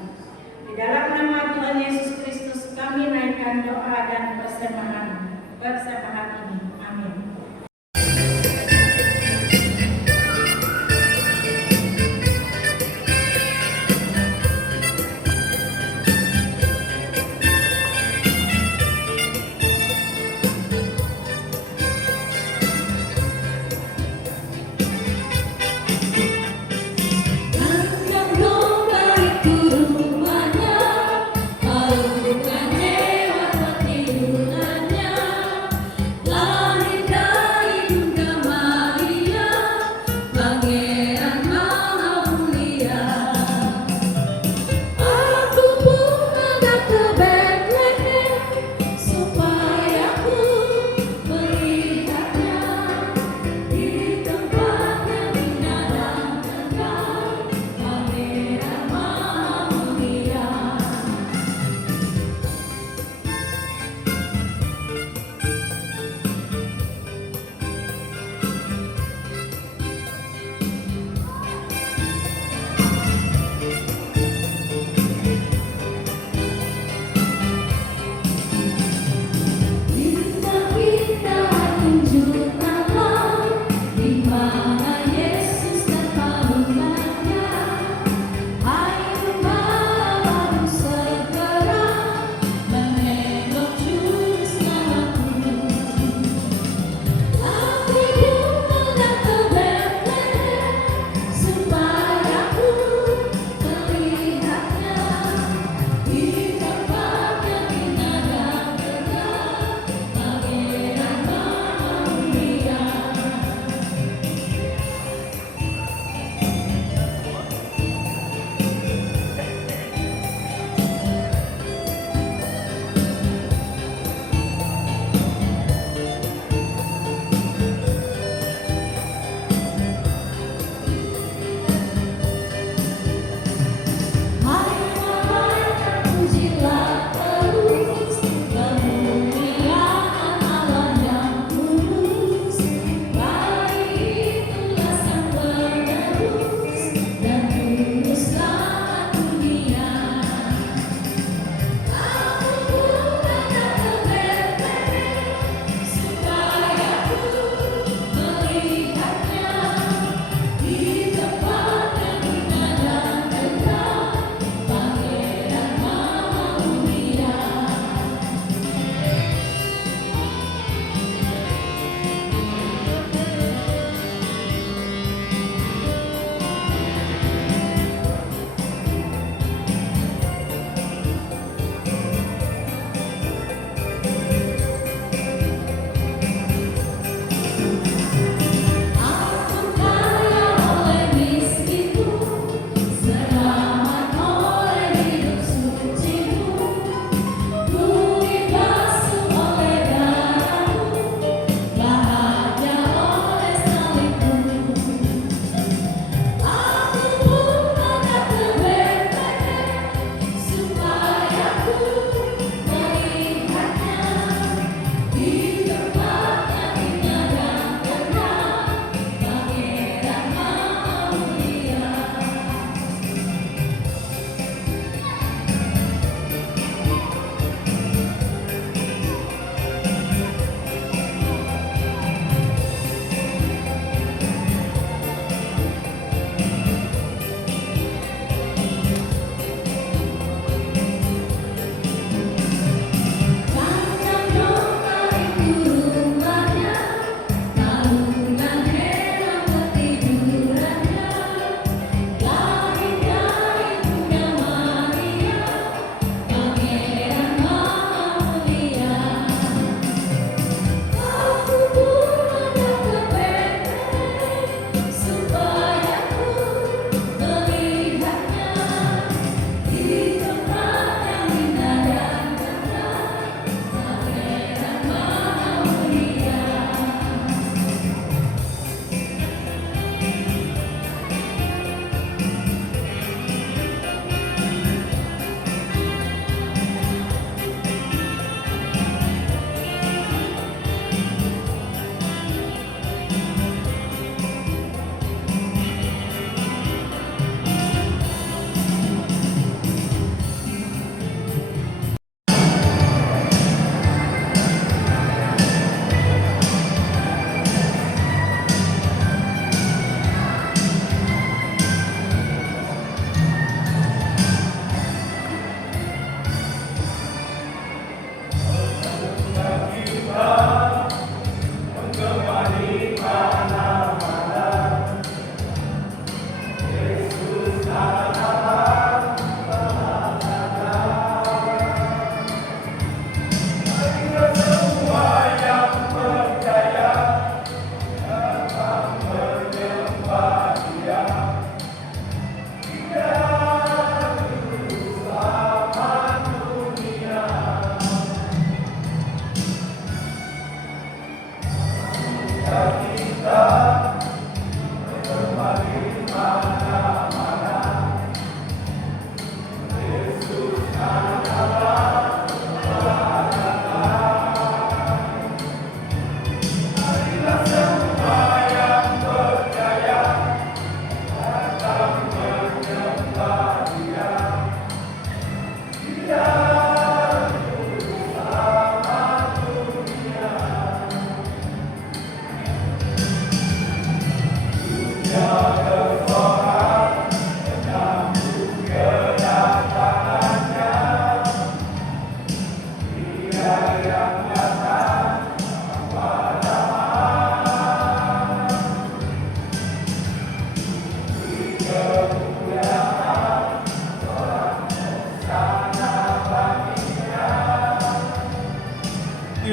Di dalam nama Tuhan Yesus Kristus kami naikkan doa dan persembahan ini. Amin.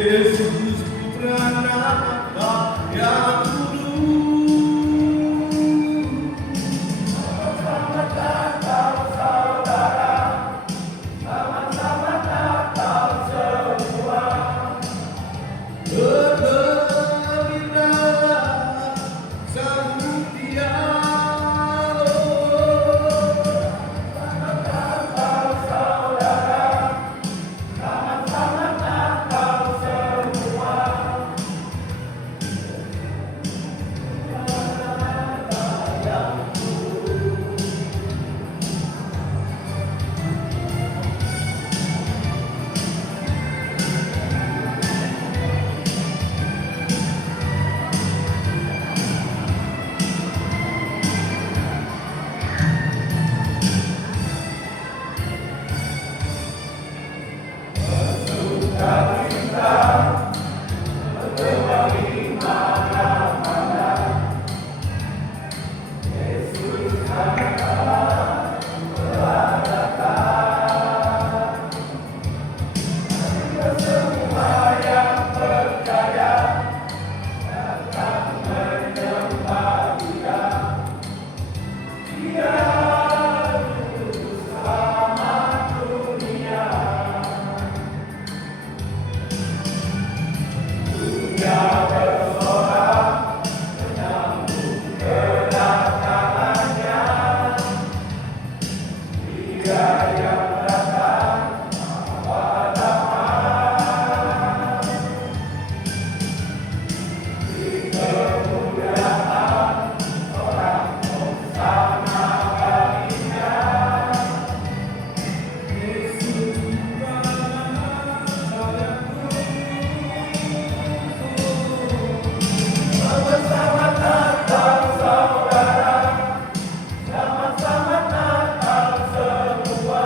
Yesus Putra Allah yang kudus. Selamat Natal saudara, selamat Natal semua. Bergembiralah sambut Dia. Selamat Natal saudara, selamat Natal semua.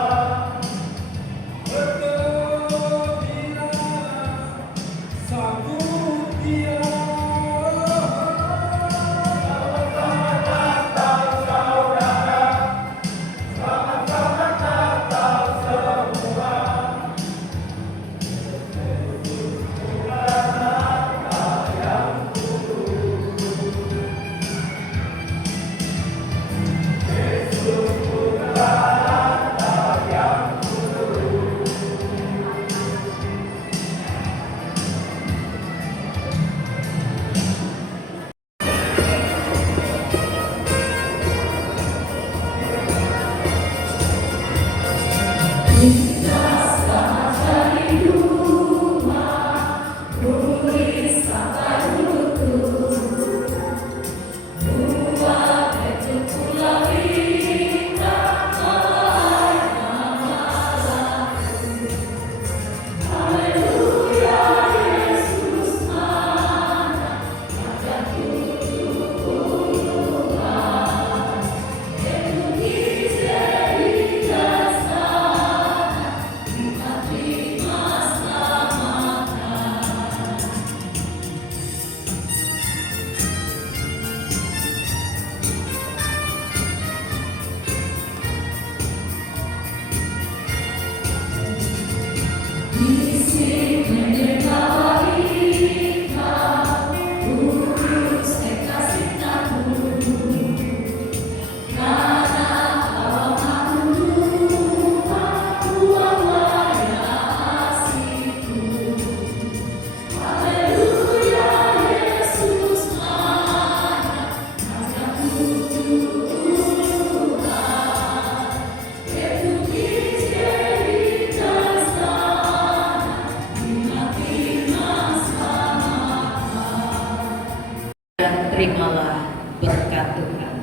Terimalah berkat Tuhan.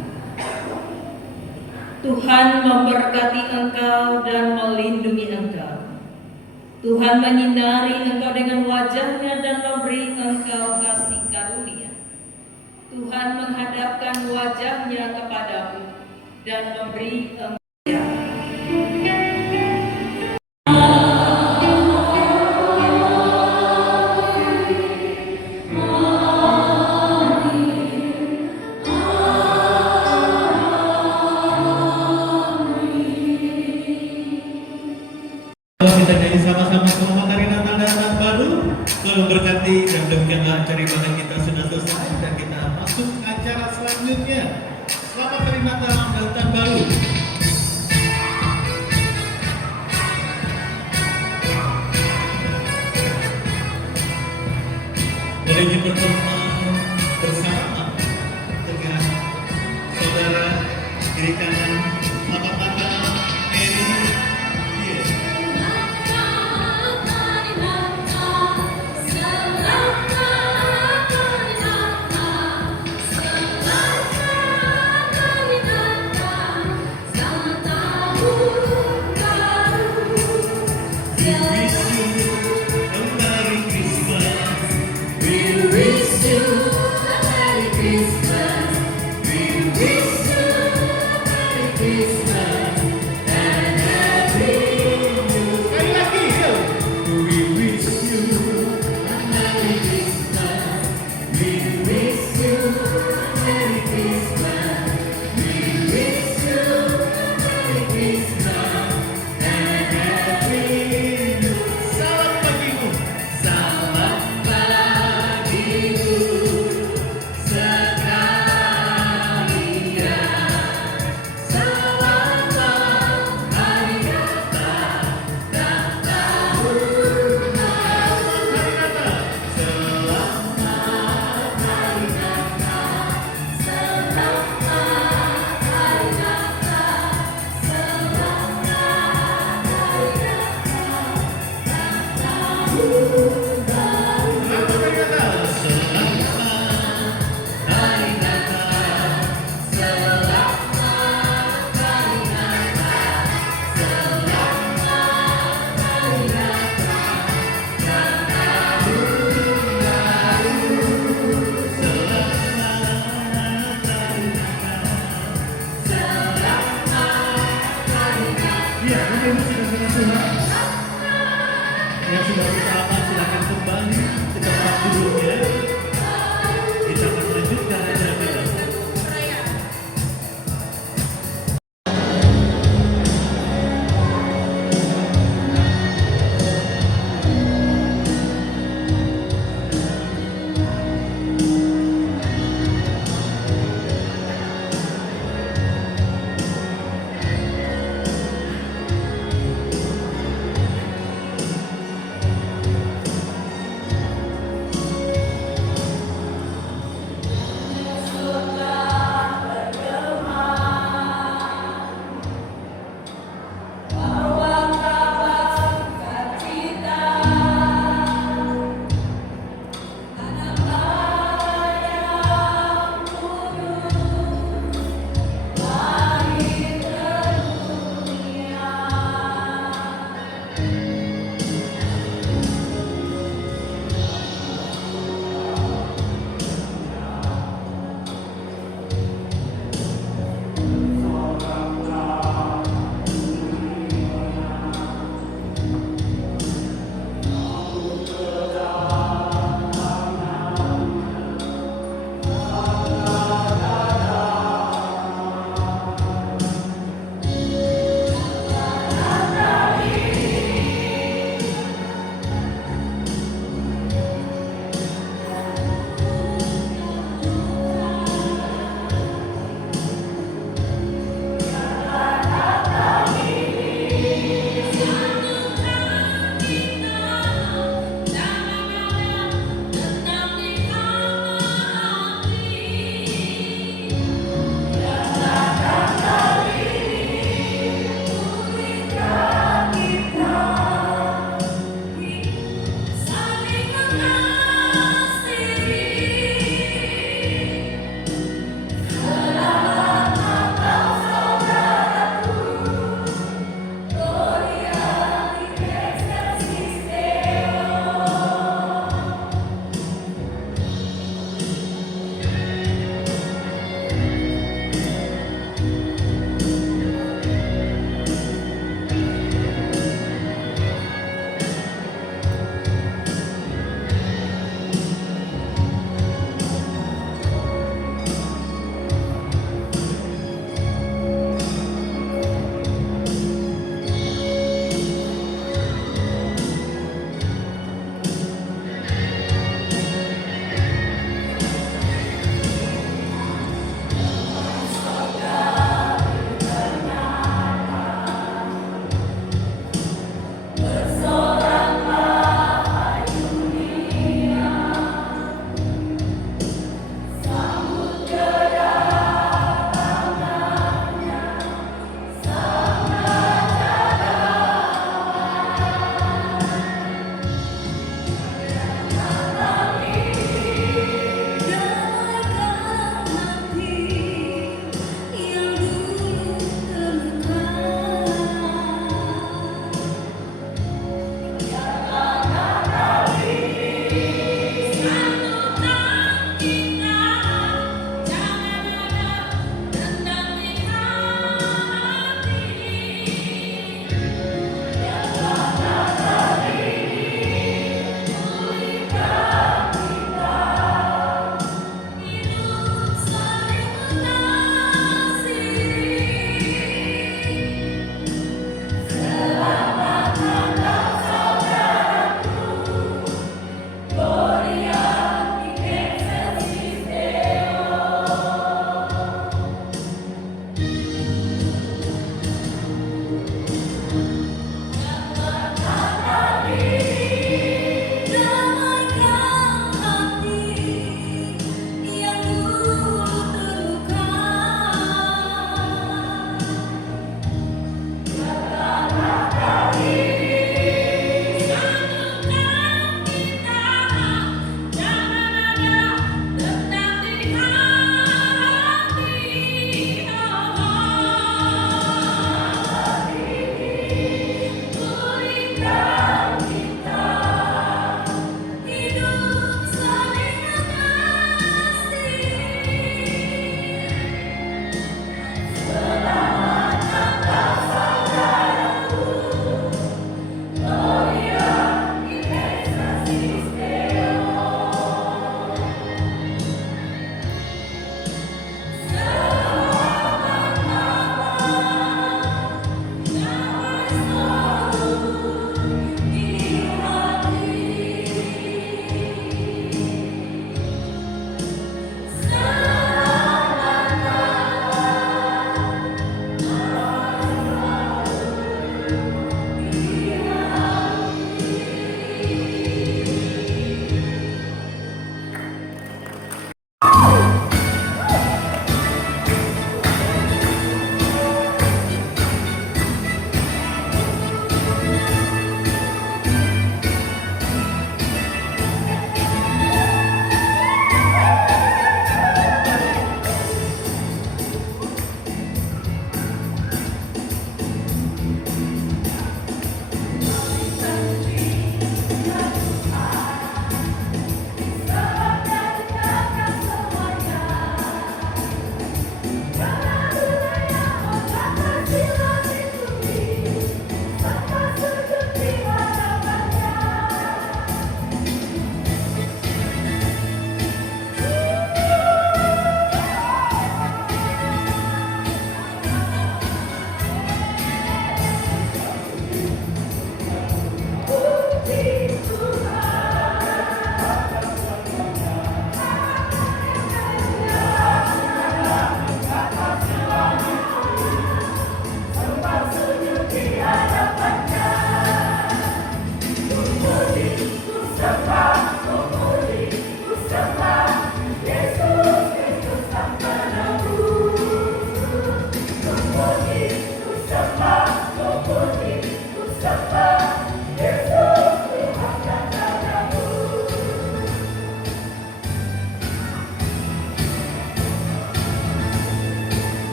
Tuhan memberkati engkau dan melindungi engkau. Tuhan menyinari engkau dengan wajah-Nya dan memberi engkau kasih karunia. Tuhan menghadapkan wajah-Nya kepadamu dan memberi engkau kita nyanyi sama-sama selamat hari Natal dan Tahun Baru. Tuhan memberkati dan demikianlah acara ibadah kita sudah selesai dan kita masuk ke acara selanjutnya. Selamat hari Natal dan Tahun Baru. Menuju pertemuan bersama dengan saudara kiri kanan, selamat Natal, Mary, Dian. We wish you a Merry Christmas. We wish you a Merry Christmas. We wish you a Merry Christmas and Happy New Year. Sekali lagi, yuk. We wish you a Merry Christmas. We wish you a Merry Christmas. We wish you a Merry Christmas and Happy New Year. Salam pagimu. Salam pagimu sekalian. Selamat hari Natal dan tahun baru. Selamat hari Natal. Selamat hari Natal. Selamat hari Natal dan tahun baru. Selamat hari Natal. Selamat hari Natal. Selamat hari Natal. Selamat hari Natal dan tahun baru. Selamat hari Natal. Selamat hari Natal. Ya, Bapak Ibu sudah Tuhan. Yang sudah bersama silakan kembali ke tempat duduknya. Kita akan melanjutkan acara kita.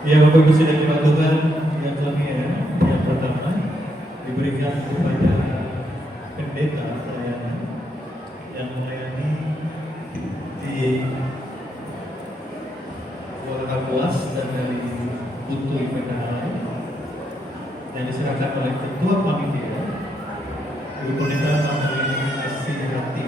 Ya Bapak Ibu sidang jemaat Tuhan yang kami yang pertama diberikan kepada pendeta pelayanan yang melayani di Kuala Kapuas dan dari Buntu PKH yang diserahkan oleh Ketua Panitia Ibu Pendeta Amelie Asih Hati.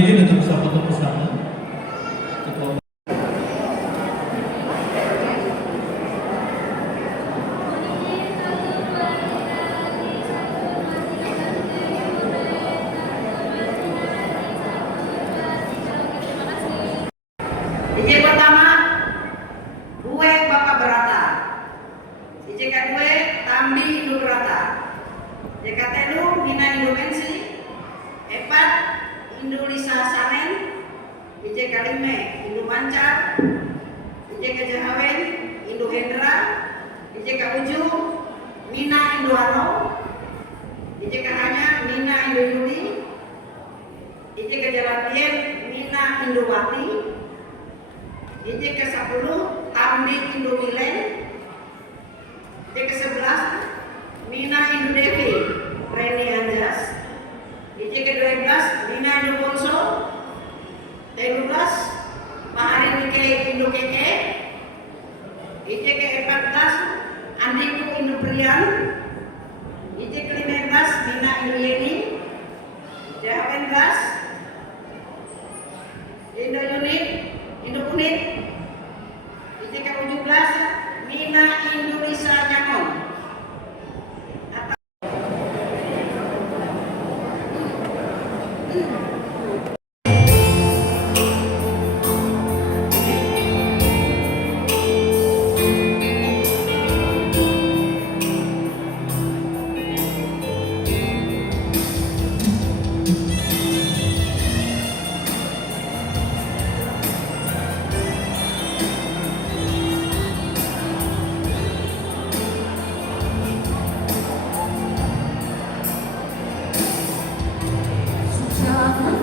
Izin untuk bersama bersama. Izin pertama, gue Bapak Berata. Izin kedua, Tambi Indo Berata. Izin telu, Nina Indo Mensi. Epat, Indo Lisa Sanen. Izin kelima, Indo Mancar. Izin kejahawen, Indo Hendra. Izin ketujuh, Nina Indo Ano. Izin kehanya, Nina Indo Yuli. Izin kejalatian, Nina Indo Wati. Izin ke-10 Tambi Indo Milen. Izin ke-11 Nina Indo Devi Reni Anjas. Izin ke-12 Nina Indo Ponso. 13 Mahari Nike Indo Keke. Izin ke-14 Andiku Indo Prian. Izin ke-15 Nina Indo Yeni. Izin ke-16 Indo Unit Indo Unit. Izin ke-17 Nina Indonesia Nyakon. Jangan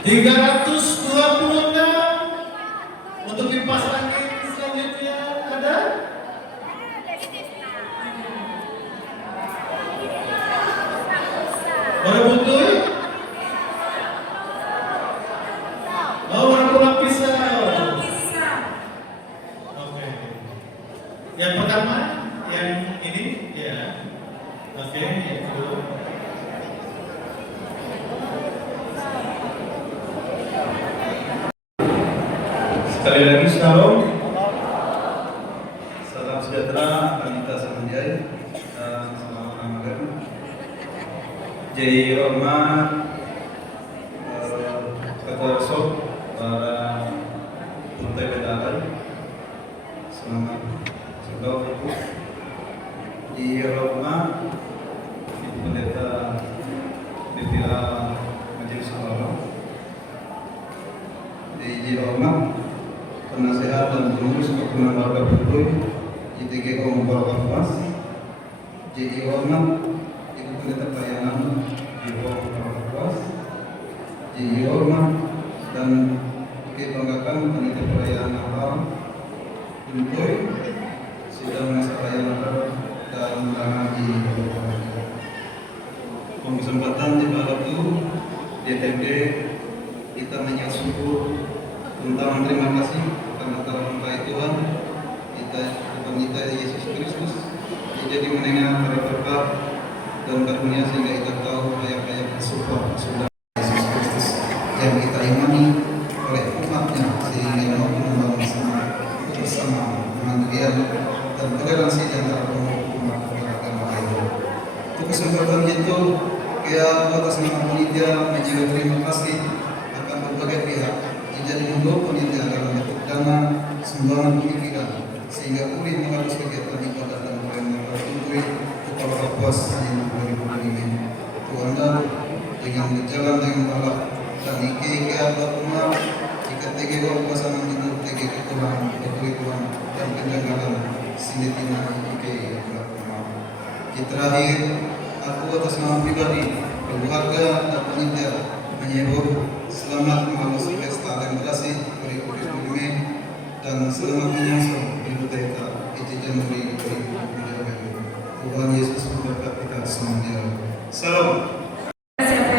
326 untuk kipas angin selanjutnya ada. Warna putih. Oh, warna pulang pisau. Oke. Yang pertama, yang ini, ya. Oke, itu. Sekali lagi shalom, salam sejahtera Panita Samanjai dan selamat Ramadan. Jai hormat ketua resort para Partai Pendahara, selamat selalu Ibu. Jai hormat Ibu Pendeta Dipila Majelis Ulama. Jai hormat penasehat dan pengurus kerukunan warga Buntuy ITG Kabupaten Kapuas. Jai hormat Ibu Pendeta Pelayanan di Kabupaten Kapuas. Jai hormat dan kebanggakan panitia perayaan Natal Buntuy sidang masa perayaan Natal dan undangan di Kabupaten. Kesempatan di waktu DTP kita menyusul tentang terima kasih karena terangkai Tuhan kita Yesus Kristus jadi menengah berkat dan karunia sehingga kita tahu ayat-ayat sumpah sudah Yesus Kristus yang kita imani oleh umatnya sehingga mampu membangun bersama dengan dia dan toleransi di antara umat beragama lain. Untuk kesempatan itu ya atas nama panitia menjaga terima kasih akan berbagai pihak jadi mendukung panitia dalam bentuk dana sumbangan pemikiran sehingga pulih mengalus kegiatan ibadah dan perayaan Buntuy Kepala Kapuas di 2025. Tuhan dengan berjalan dengan balap dan IKK Abah IKTG pasangan itu TG Ketuhan Buntuy Tuhan dan penjagalan Sindetina IKK Abah. Terakhir aku atas nama pribadi keluarga dan panitia menyebut selamat mengalus pesta demokrasi 2025 dan selamat menyusul Ibu Pendeta 1 Januari 2025. Tuhan Yesus memberkati kita semuanya. Salam. Siapa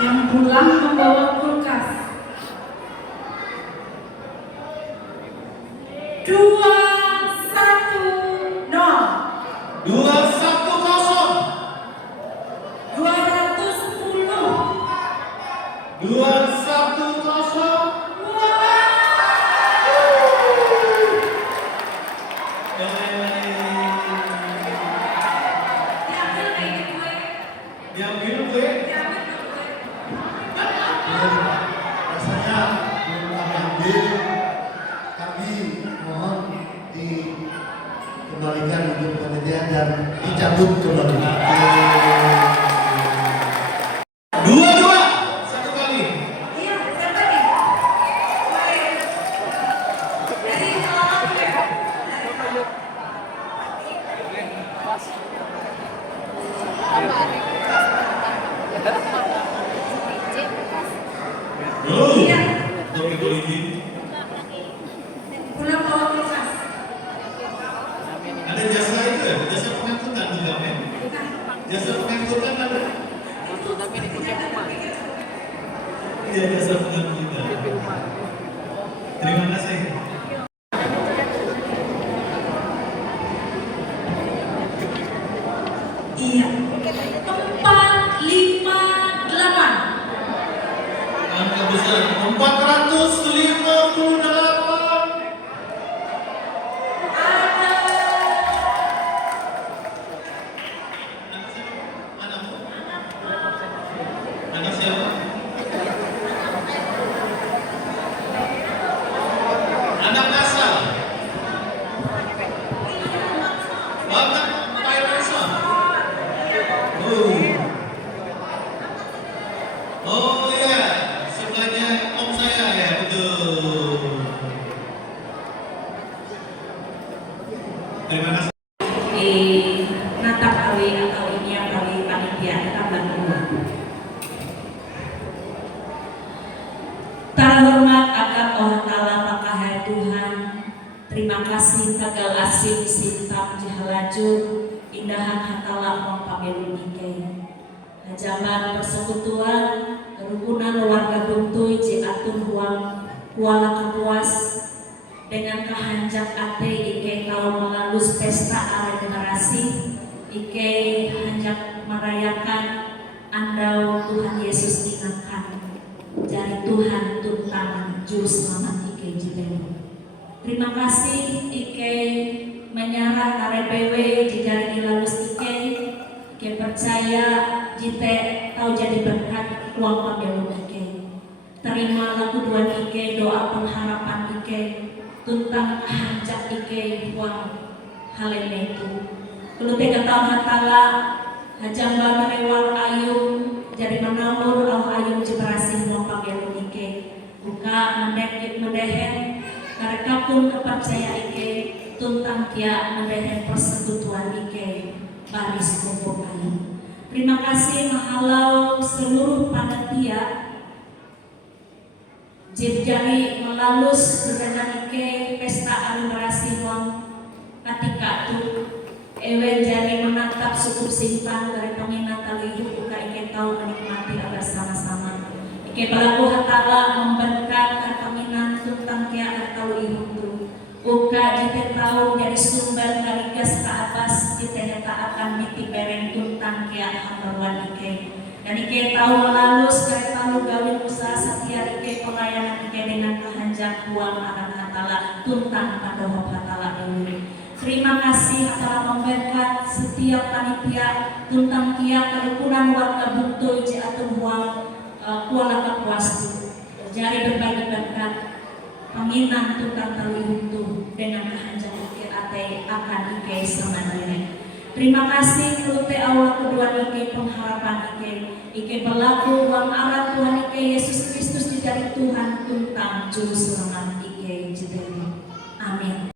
yang pulang membawa kulkas? 210 210 diambil gue. Rasanya belum kami ambil, tapi mohon dikembalikan untuk panitia dan dicabut kembali. Dua satu kali. Iya, siapa nih? Dari Malang ya? Iya. Oke, boleh di. Pulang bawa kulkas. Ada jasa itu ya, jasa pengangkutan juga kan? Jasa pengangkutan ada. Iya, jasa pengangkutan. Terima kasih. Iya. 458. Angka besar 458. Anak siapa? Anak asal. Bapak Pak Rasa. Oh iya, sebelahnya om saya ya, betul. Terima kasih. Natap awi atau ini yang kami panitia kita bantu. kasih sintam jahalajur indahan hatala mong pamelu ike. Hajaman persekutuan kerukunan warga Buntuy Ciatur Huang Kuala Kapuas dengan kehanjak ate ike tahu mengalus pesta regenerasi ike hanjak merayakan andau Tuhan Yesus diangkat dari Tuhan tuntang juru selamat ike jidelu. Terima kasih ike menyarah narebewe jejari dilalus ike percaya jite tahu jadi berkat uang pembelu ike. Terima lagu dua ike doa pengharapan ike tuntang hanjak ike uang halene itu. Kalau tega tahu hatala hajamba merewal ayung jadi menawur au ayung jeberasi uang pembelu ike. Buka mendehen mereka pun kepercaya ike tuntang kia mendehen persekutuan ike baris kumpul kayu. Terima kasih mahalau seluruh panitia jari melalus dengan ike pesta aniversari wong ketika tu ewe jadi menatap suku simpan dari pengingat talihu buka ike tahu menikmati agar sama-sama ike pelaku hatala memberkat pengingat tentang kia tahu ihu tu uka jite tahu jadi sumber kaligas ke atas jite tak akan miti bereng tuntang kia hambaruan ike dan ike tahu melalus dari tahu gawin usaha setia ike pelayanan ike dengan kehanjak uang akan hatala tuntang padohop hatala ini. Terima kasih hatala memberkat setiap panitia tuntang kia kerukunan warga Buntuy Ciatur Huang Kuala Kapuas jari berbagi berkat penginang tuntang talu itu dengan kehanjak ike ate akan ike semandiri. Terima kasih kelute Allah kedua ike pengharapan ike berlaku uang alat Tuhan ike Yesus Kristus di dari Tuhan tuntang juru selamat ike jidelu. Amin.